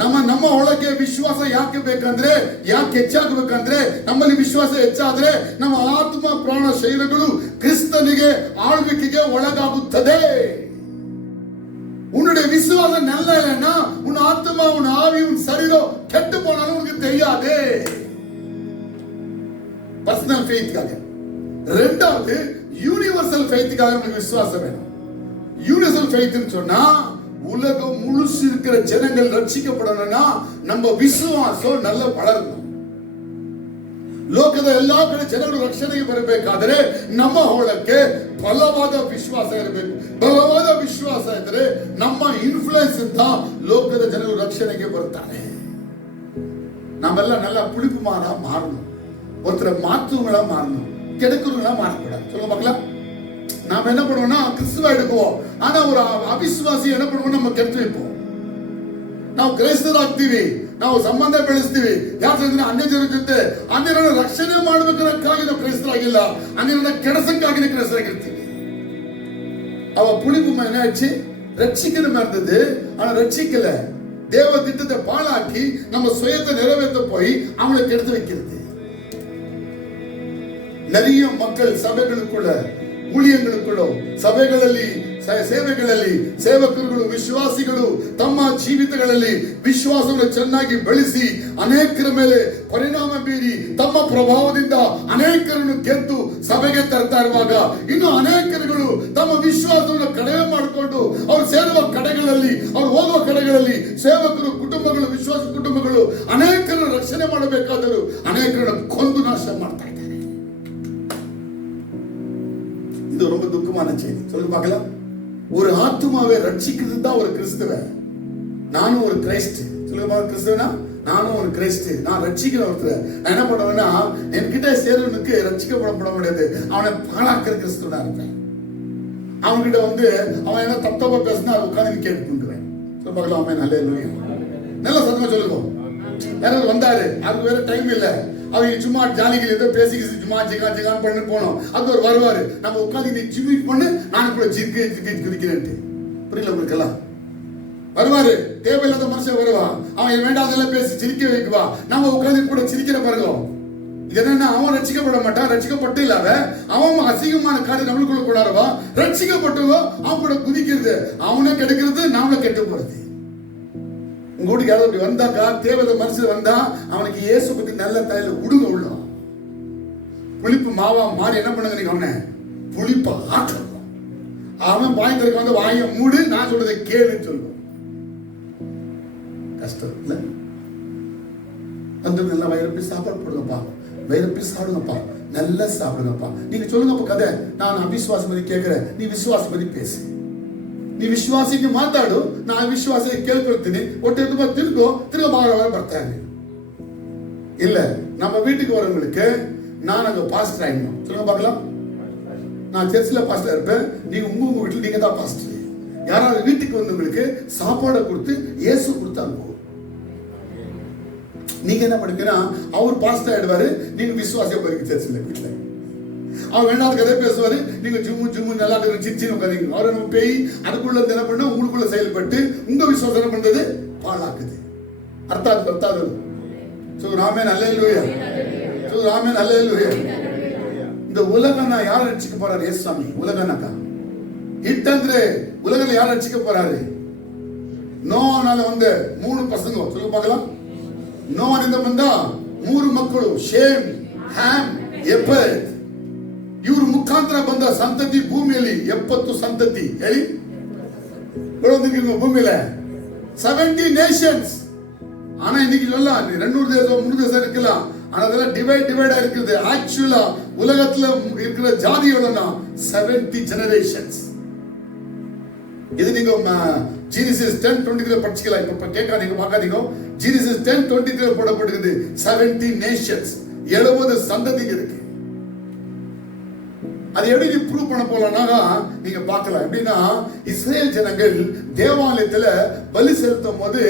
ನಮ್ಮ ಒಳಗೆ ವಿಶ್ವಾಸ ಯಾಕೆ ಬೇಕಂದ್ರೆ, ಯಾಕೆ ಹೆಚ್ಚಾಗಬೇಕಂದ್ರೆ ನಮ್ಮಲ್ಲಿ ವಿಶ್ವಾಸ ಹೆಚ್ಚಾದ್ರೆ ನಮ್ಮ ಆತ್ಮ ಪ್ರಾಣ ಶರೀರಗಳು ಕ್ರಿಸ್ತನಿಗೆ ಆಳ್ವಿಕೆಗೆ ಒಳಗಾಗುತ್ತದೆ. உன்னுடைய விசுவாசம் நல்ல இல்லைன்னா உன் ஆத்மா, உன் ஆவி, உன் சரீரம் கெட்டு போனாலும் உனக்கு தெரியாது. பர்சனல் ஃபெய்த்காக. ரெண்டாவது யூனிவர்சல் ஃபெய்த்காக நமக்கு விசுவாசம் வேணும். யூனிவர்சல் ஃபெய்த்னு சொன்னா உலகம் முழுசு இருக்கிற ஜனங்கள் ரட்சிக்கப்படணும்னா நம்ம விசுவாசம் நல்லா வளரணும். ಲೋಕದ ಎಲ್ಲಾ ಕಡೆ ಜನರು ರಕ್ಷಣೆಗೆ ಬರಬೇಕಾದರೆ ನಮ್ಮ ಒಳಕ್ಕೆ ಬಲವಾದ ವಿಶ್ವಾಸ ಇರಬೇಕು. ಬಲವಾದ ವಿಶ್ವಾಸ ಇದ್ದರೆ ನಮ್ಮ ಇನ್ಫ್ಲೂಯೆನ್ಸ್ ಇಂದ ಲೋಕದ ಜನರು ರಕ್ಷಣೆಗೆ ಬರ್ತಾರೆ. ನಾವೆಲ್ಲ நல்ல புளிப்புமாரா மாறணும். ஒருத்தரை மாற்றுங்களா மாறணும், கெடுக்கிறவங்களா மாறக்கூடாது. சொல்லுங்க பார்க்கலாம். நாம என்ன பண்ணுவோம்னா கிறிஸ்துவ எடுக்குவோம், ஆனா ஒரு ಅವಿಶ್ವಾಸಿ என்ன பண்ணுவோம்? நம்ம கெடுத்து வைப்போம். ನಾವು ಕ್ರೈಸ್ತರಾಗ್ತೀವಿ, ನಾವು ಸಂಬಂಧ ಬೆಳೆಸ್ತೀವಿ. ಯಾಕಂದ್ರೆ ಅನ್ಯ ಜನರ ಜೊತೆ ಅನ್ಯರನ್ನ ರಕ್ಷಣೆ ಮಾಡಬೇಕನ್ನಕ್ಕಾಗಿ ನಾವು ಕ್ರೈಸ್ತರಾಗಿಲ್ಲ, ಅನ್ಯರನ್ನ ಕೆಡಸಕ್ಕಾಗಿ ಕ್ರೈಸ್ತರಾಗಿರ್ತೀವಿ. அவ புளிப்பு என்னாச்சு? ரட்சிக்கணுமா இருந்தது, ஆனா ரட்சிக்கல. தேவ திட்டத்தை பாழாக்கி நம்ம சுயத்தை நிறைவேற்ற போய் அவங்களை கெடுத்து வைக்கிறது. நிறைய மக்கள் ಸಭೆகளுக்குள்ள, ஊழியங்களுக்குள்ள, ಸಭೆಗಳಲ್ಲಿ, ಸೇವೆಗಳಲ್ಲಿ ಸೇವಕರುಗಳು, ವಿಶ್ವಾಸಿಗಳು ತಮ್ಮ ಜೀವಿತಗಳಲ್ಲಿ ವಿಶ್ವಾಸವನ್ನು ಚೆನ್ನಾಗಿ ಬೆಳೆಸಿ ಅನೇಕರ ಮೇಲೆ ಪರಿಣಾಮ ಬೀರಿ ತಮ್ಮ ಪ್ರಭಾವದಿಂದ ಅನೇಕರನ್ನು ಗೆದ್ದು ಸಭೆಗೆ ತರ್ತಾ ಇರುವಾಗ ಇನ್ನು ಅನೇಕರುಗಳು ತಮ್ಮ ವಿಶ್ವಾಸವನ್ನು ಕಡಿಮೆ ಮಾಡಿಕೊಂಡು ಅವರು ಸೇರುವ ಕಡೆಗಳಲ್ಲಿ, ಅವರು ಹೋಗುವ ಕಡೆಗಳಲ್ಲಿ ಸೇವಕರು, ಕುಟುಂಬಗಳು, ವಿಶ್ವಾಸ ಕುಟುಂಬಗಳು ಅನೇಕರನ್ನು ರಕ್ಷಣೆ ಮಾಡಬೇಕಾದರೂ ಅನೇಕರನ್ನು ಕೊಂದು ನಾಶ ಮಾಡ್ತಾ ಇದ್ದಾರೆ. இது ரொம்ப துக்கமான செய்தி. சொல்லுங்க பார்க்கலாம். ஒரு ஆத்மாவை ரட்சிக்கிறது தான் ஒரு கிறிஸ்துவ. நானும் ஒரு கிரைஸ்ட். சொல்லுங்க கிறிஸ்துவனா நானும் ஒரு கிரைஸ்ட். நான் ரட்சிக்கிற ஒருத்தர். நான் என்ன பண்ணுவேன்னா என்கிட்ட சேர்வனுக்கு ரட்சிக்கப்பட முடியாது, அவனை பாழாக்கிற கிறிஸ்துவனா இருப்பேன். அவன்கிட்ட வந்து அவன் என்ன தப்பா பேசினா அதை உட்காந்து கேட்டு கொண்டுவேன். சொல்ல பார்க்கலாம். அவன் நல்ல நல்ல சத்தமா சொல்லுங்க. யாராவது வந்தாரு, அதுக்கு வேற டைம் இல்ல, அவங்க சும்மா ஜாலிகள் ஏதோ பேசி சும்மா ஜிகான் பண்ணு போனோம். அது ஒரு வருவாரு, நம்ம உட்காந்து நீ ஜிமிக் பண்ணு, நானும் கூட குதிக்கிறேன்ட்டு. புரியல உங்களுக்கெல்லாம்? வருவாரு, தேவையில்லாத மனுஷன் வருவான், அவன் வேண்டாதெல்லாம் பேசி சிரிக்க வைக்குவா, நம்ம உட்காந்து கூட சிரிக்கிற பாருங்க. இது என்னன்னா, அவன் ரட்சிக்கப்பட மாட்டான், ரட்சிக்கப்பட்டு இல்லாத அவன் அசிங்கமான காரியம் நம்மளுக்குள்ள கூடாதுவா, ரட்சிக்கப்பட்டுவோ அவன் கூட குதிக்கிறது, அவனை கெடுக்கிறது, நாமள கெட்டு போறது. உங்க வீட்டுக்கு யாராவது அப்படி வந்தாக்கா, தேவையில்லாத மனுஷன் வந்தா அவனுக்கு இயேசு பத்தி நல்ல தலையில உடுங்க உள்ள புளிப்பு மாவா மாறி என்ன பண்ணுங்க, நீங்க அவனை புளிப்பா ஆற்றணும். அவன் வாங்கி தரக்கு வந்து வாய மூடு, நான் சொல்றதை கேளுன்னு சொல்லுவோம். கஷ்டம் இல்ல? வந்து நல்லா வயிறு சாப்பாடு போடுங்கப்பா, வயிறு சாப்பிடுங்கப்பா, நல்லா சாப்பிடுங்கப்பா. நீங்க சொல்லுங்கப்பா கதை, நான் அவிசுவாசம் பத்தி கேட்கிறேன், நீ விசுவாசம் பத்தி பேசு. ನೀ ವಿಶ್ವಾಸಿಗೆ ಮಾತಾಡು, ನಾ ವಿಶ್ವಾಸ ಕೇಳ್ಕೊಳ್ತೀನಿ, ಒಟ್ಟೆ ತುಂಬ ತಿರುಗ ಬರ್ತಾರೆ. இல்ல, நம்ம வீட்டுக்கு வரவங்களுக்கு நான் அங்க பாஸ்டர் ஆயிடணும். சொல்லுங்க பார்க்கலாம். நான் சர்ச்சில் பாஸ்டர் இருப்பேன், நீங்க உங்க வீட்டில் நீங்க தான் பாஸ்டர். யாராவது வீட்டுக்கு வந்தவங்களுக்கு சாப்பாடை கொடுத்து இயேசு கொடுத்தாங்க. நீங்க என்ன பண்ணுங்கன்னா, அவர் பாஸ்டர் ஆயிடுவாரு, நீங்க விசுவாசியா போறீங்க சர்ச்சில் வீட்டுல. அவன் வேண்டாத கதை பேசுவாரு, நீங்க ஜும்மு நல்லா சிரிச்சின்னு உட்காந்தீங்க. அவரை நம்ம பேய் அதுக்குள்ள என்ன பண்ண, உங்களுக்குள்ள செயல்பட்டு உங்க விசுவாசம் என்ன பண்றது, பாழாக்குது. அர்த்தாது. ராமே அல்லேலூயா, ராமே அல்லேலூயா. இந்த உலகனா யார் ரட்சிக்க போறாரு? ஏசாமி. உலகனாக்கா இட்டಂದ್ರೆ உலகத்துல யார் ரட்சிக்க போறாரு? நோவானால வந்து 3 பசங்க, சொல்லுங்க பார்க்கலாம். நோவானிಂದ ಬಂದ 3 ಮಕ್ಕಳು, ಶೇಮ್, ಹ್ಯಾಮ್, ಯೆಫೆತ್. ಇವರು ಮುಖಾಂತರ ಬಂದ ಸಂತತಿ ಭೂಮಿಯಲ್ಲಿ 70 ಸಂತತಿ. ಹೇಳಿ ಭೂಮಿயில 70 நேஷன்ஸ். ஆனா இன்னைக்கு சொல்லலாம் 200 தேசம் 300 தேசம் இருக்கலாம், ஆனா அதெல்லாம் டிவைடா இருக்குது. ஆக்சுவலா உலகத்துல இருக்கிற ஜாதி எவ்வளவுனா 70 ஜெனரேஷன்ஸ். இது நீங்க ஜீனிசிஸ் 10:23 படிச்சுக்கலாம். இப்ப கேட்க நீங்க பார்க்காதீங்க. ஜீனிசிஸ் 10:23 போடப்பட்டிருக்குது 70 நேஷன்ஸ், 70 சந்ததிகள் இருக்கு. அது எப்படி நீ ப்ரூவ் பண்ண போலனாக நீங்க பார்க்கலாம். எப்படின்னா, இஸ்ரேல் ஜனங்கள் தேவாலயத்துல பலி செலுத்தும் போது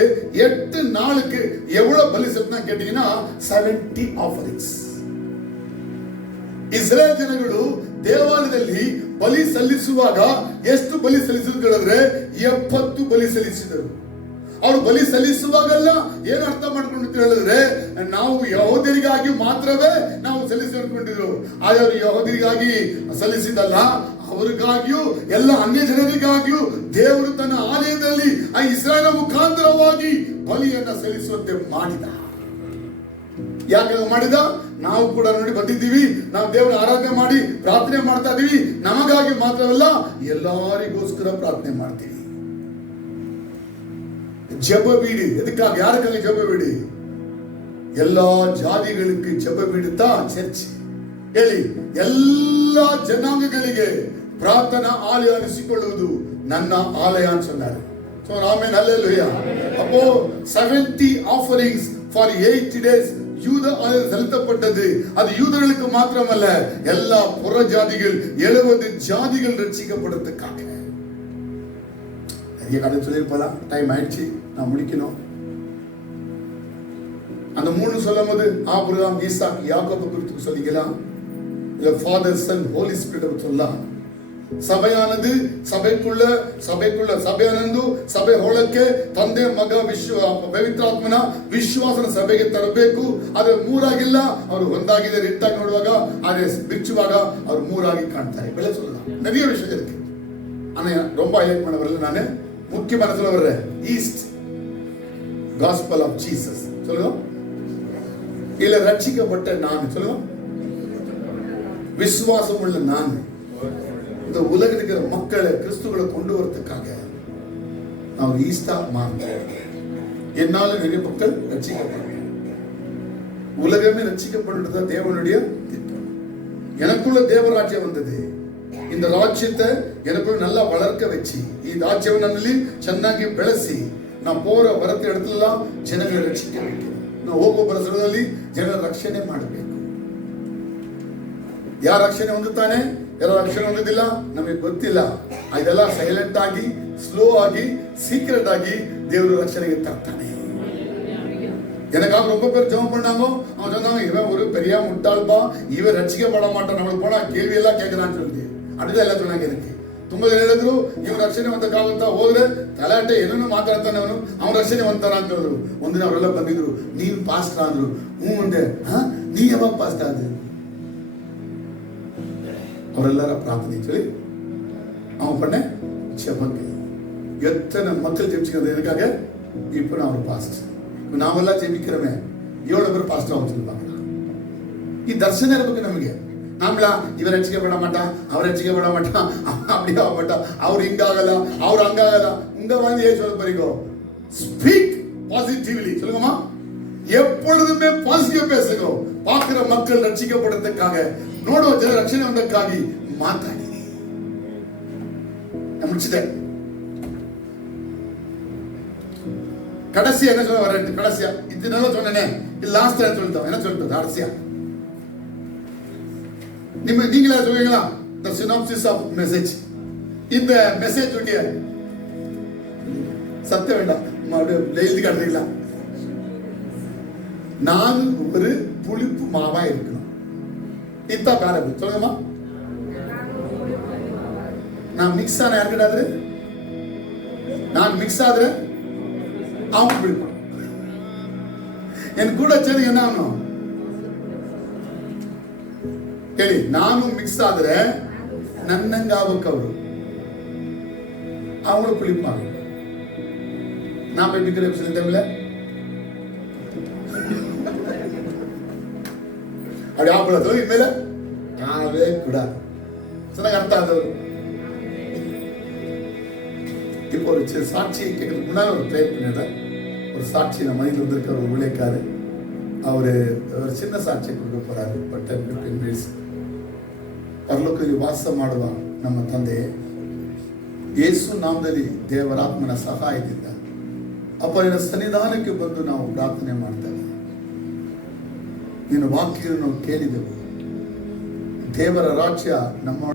8 நாளுக்கு எவ்வளவு பலி செலுத்தினா கேட்டீங்கன்னா 70 ಆಫರಿಂಗ್ಸ್. ಇಸ್ರೇಲ್ ಜನಗಳು ದೇವಾಲಯದಲ್ಲಿ ಬಲಿ ಸಲ್ಲಿಸುವಾಗ ಎಷ್ಟು ಬಲಿ ಸಲ್ಲಿಸಿದ್ರು ಹೇಳಿದ್ರೆ 70 ಬಲಿ ಸಲ್ಲಿಸಿದರು. ಅವರು ಬಲಿ ಸಲ್ಲಿಸುವಾಗೆಲ್ಲ ಏನು ಅರ್ಥ ಮಾಡ್ಕೊಂಡು ಹೇಳಿದ್ರೆ, ನಾವು ಯಹೂದರಿಗಾಗಿ ಮಾತ್ರವೇ ನಾವು ಸಲ್ಲಿಸಿಕೊಂಡಿದ್ರು. ಆದರೆ ಅವರು ಯಹೂದರಿಗಾಗಿ ಸಲ್ಲಿಸಿದಲ್ಲ, ಅವರಿಗಾಗಿಯೂ ಎಲ್ಲ ಅನ್ಯ ಜನರಿಗಾಗಿಯೂ ದೇವರು ತನ್ನ ಆಲಯದಲ್ಲಿ ಆ ಇಸ್ರಾಯೇಲ್ ಮುಖಾಂತರವಾಗಿ ಬಲಿಯನ್ನ ಸಲ್ಲಿಸುವಂತೆ ಮಾಡಿದ. ಯಾಕೆ ಮಾಡಿದ? ನಾವು ಕೂಡ ನೋಡಿ ಬಂದಿದ್ದೀವಿ, ನಾವು ದೇವರ ಆರಾಧನೆ ಮಾಡಿ ಪ್ರಾರ್ಥನೆ ಮಾಡ್ತಾ ಇದೀವಿ. ನಮಗಾಗಿ ಮಾತ್ರವಲ್ಲ, ಎಲ್ಲರಿಗೋಸ್ಕರ ಪ್ರಾರ್ಥನೆ ಮಾಡ್ತೀವಿ. ஜெப வீடு எதுக்காக? யாருக்காக ஜெப வீடு? எல்லா ஜாதிகளுக்கு ஜெப வீடு தான் ಚರ್ಚ್. ಹೇಳಿ, ಎಲ್ಲಾ ಜನಾಂಗಗಳಿಗೆ ಪ್ರಾರ್ಥನಾ ಆಲಯ ಅನಿಸಿಕೊಳ್ಳುವುದು ನನ್ನ ಆಲಯ ಅಂತ சொன்னாரு. சோ ஆமென் ஹalleluya. அப்போ 70 ஆஃபரிங்ஸ் ஃபார் 8 days யூத ஆலயம் செலுத்தப்பட்டது. அது யூதர்களுக்கு மாத்திரமல்ல, எல்லா புற ஜாதிகள் 70 ஜாதிகள் ரட்சிக்கப்படுறதுக்காக. நிறைய கதை சொல்லிருப்பலாம், டைம் ஆயிடுச்சு, நான் முடிக்கணும். அந்த 3 சொல்லும் போது ஆபிரகாம், ஈசாக், யாக்கோபு குறித்து சொல்லிக்கலாம். இல்ல ஃபாதர், சன், ஹோலி ஸ்பிரிட் சொல்லலாம். ಸಭೆಯಾನದು ಸಭೆக்குள்ள ಸಭೆಯಾನಂದು ಸಭೆ ಹೊಳಕ್ಕೆ ತಂದೆ, ಮಗ, ಪವಿತ್ರಾತ್ಮನ ವಿಶ್ವಾಸನ ಸಭೆಗೆ ತರಬೇಕು. ಆದ್ರೆ 3 ಆಗಿಲ್ಲ, ಅವರು ಒಂದಾಗಿದ್ದಾರೆ. ಇಟ್ಟಾಗಿ ನೋಡುವಾಗ ಆದ್ರೆ ಬಿಚ್ಚುವಾಗ ಅವರು 3 ಆಗಿ ಕಾಣ್ತಾರೆ. ಬೆಲೆ சொல்லலாம், நிறைய விஷயம் இருக்கு. ஆனா ரொம்ப ஹைலைட் பண்ண வரல, நானு முக்கிய மனசுல வர்ற ஈஸ்ட் காஸ்பல் ஆஃப் ஜீசஸ் சொல்லுங்க. இல்ல ரட்சிக்கப்பட்ட நான் சொல்லுங்க, விசுவாசம் உள்ள நான் இந்த உலகத்துக்கு மக்களை கிறிஸ்துவை கொண்டு வரதுக்காக நான் ஈஸ்டா மாறினேன். என்னால நிறைய மக்கள் ரட்சிக்கப்படுறாங்க. உலகமே ரட்சிக்கப்படுறது தேவனுடைய திட்டம். எனக்குள்ள தேவராஜ்யம் வந்தது. இந்த ರಾಜ್ಯத்தை எனக்குள்ள நல்லா வளர்க்க வச்சு ಈ ರಾಜ್ಯವನ್ನು ಚೆನ್ನಾಗಿ ಬೆಳೆಸಿ ನಾನು போற ಬರತ್ತ இடத்துல ಜನಗಳ ರಕ್ಷಣೆ ಮಾಡಬೇಕು. ನಾವು ಹೋಗೋ ಬರಸದಲ್ಲಿ ಜನರ ರಕ್ಷಣೆ ಮಾಡಬೇಕು. ಯಾರ ರಕ್ಷಣೆ ಹೊಂದುತ್ತಾನೆ, ಯಾರ ರಕ್ಷಣೆ ಹೊಂದುದಿಲ್ಲ ನಮಗೆ ಗೊತ್ತಿಲ್ಲ. ಇದೆಲ್ಲ ಸೈಲೆಂಟ್ ಆಗಿ, ಸ್ಲೋ ಆಗಿ, ಸೀಕ್ರೆಟ್ ಆಗಿ ದೇವರು ರಕ್ಷಣೆಗೆ ತರ್ತಾನೆ. எனக்காக ரொம்ப பேர் ஜெபம் பண்ணாங்க. அவன் சொன்னாங்க, இவன் ஒரு பெரிய முட்டாள்பா, இவன் ரட்சிக்கப்பட மாட்டான், நம்மளுக்கு போனா கேள்வி எல்லாம் கேட்கறான்னு சொல்லிட்டு அப்படிதான் எல்லாம் சொன்னாங்க. எனக்கு ತುಂಬಾ ಹೇಳಿದ್ರು ಇವ್ರ ರಕ್ಷಣೆ ಹೊಂದಕ್ಕಾಗುತ್ತಾ ಹೋದ್ರೆ ಗಲಾಟೆ ಏನನ್ನು ಮಾತಾಡ್ತಾನೆ ಅವನು ರಕ್ಷಣೆ ಹೊಂದ್ತಾರ ಅಂತ ಹೇಳಿದ್ರು. ಒಂದಿನ ಅವರೆಲ್ಲ ಬಂದಿದ್ರು, ನೀನ್ ಪಾಸ್ಟರ್ ಅಂದ್ರು. ಹ್ಞೂ ಅಂದೆ. ನೀ ಯಾವಾಗ ಪಾಸ್ಟರ್ ಆದ್ರೆ? அவரெல்லார பிரார்த்தனை சொல்லி அவன் பண்ண ஜெபங்கள் எத்தனை மக்கள் ஜெபிச்சுக்கிறது எனக்காக. இப்போ நான் ஒரு பாஸ்டர், நாமெல்லாம் ஜெபிக்கிறோமே எவ்வளவு பேர் பாஸ்டர் ஆகும் சொல்லுவாங்க. ಈ ದರ್ಶನ ಇರಬೇಕು ನಮಗೆ. ನಾಮ್ಲ ಇವ ರಚಿಕೆಪಡ ಮಾಟ, ಅವ್ರ ರಚಿಕೆಪಡ ಮಾಟ, அப்படி ஆக மாட்டா, அவர் இங்காகல, அவர் அங்காகல. உங்க வந்து ஏன் சொல்ல போறீங்க? ஸ்பீக் பாசிட்டிவ்லி சொல்லுங்கம்மா. எப்பொழுதுமே பாசிட்டிவ் பேசுங்க. பார்க்கிற மக்கள் ரட்சிக்கப்படுறதுக்காக, ನೋಡುವ ಜನರ ರಕ್ಷಣೆ ಹೊಂದಕ್ಕಾಗಿ ಮಾತಾಡಿರಿ. நான் முடிச்சிட்டேன். கடைசியா என்ன சொல்ல வரேன்? கடைசியா இது நல்லா சொன்னேனே, இது லாஸ்ட் டைம் சொல்லிட்டோம். என்ன சொல்லிட்டோம் கடைசியா? நீங்களே சொல்லுவீங்களா? The synopsis of message. இந்த மெசேஜ் உடைய சத்தியம் வேண்டாம், எழுதி காட்டுறீங்களா? நான் ஒரு புளிப்பு மாவா இருக்கணும். இத்தா பேரபிள் சொல்லுங்கம்மா. நான் மிக்ஸ் ஆன யாரு கிடையாது. நான் மிக்ஸ் ஆகுற அவன் பிடிப்பான். என் கூட சேர்ந்து என்ன ஆகணும் ಹೇಳಿ? ನಾನು ಮಿಕ್ಸ್ ಆದ್ರೆ ನನ್ನಂಗಾಗಬೇಕು. ಅವನು ಕುಳಿಪಾಗ ನಾ ಬೇಕಿದ್ರೆ ಸಿಂತಮಿಲ್ಲ அப்படி ஆப்பிளதோ இனிமேல ஆவே கூடாது. சொன்னாங்க அர்த்தம் அது. இப்போ ஒரு சாட்சியை கேட்கறதுக்கு முன்னால ஒரு ப்ரேயர் பண்ணிடுறேன். ஒரு சாட்சி நம்ம மைண்டில் வந்திருக்கிற ஒரு ஊழியக்காரு, அவரு ஒரு சின்ன ಸಾಕ್ಷಿ ಕೊಡಕ್ಕೆ போறாரு. ಬಟ್ 15 minutes ಪರಲೋಕದಲ್ಲಿ ವಾಸ ಮಾಡುವ ನಮ್ಮ ತಂದೆ ಯೇಸು ನಾಮದಲ್ಲಿ ದೇವರಾತ್ಮನ ಸಹಾಯದಿಂದ ಅಪ್ಪನ ಸನ್ನಿಧಾನಕ್ಕೆ ಬಂದು ನಾವು ಪ್ರಾರ್ಥನೆ ಮಾಡ್ತೇವೆ. ನಿನ್ನ ವಾಕ್ಯವನ್ನು ಕೇಳಿದೆವು. ದೇವರ ರಾಜ್ಯ ನಮ್ಮ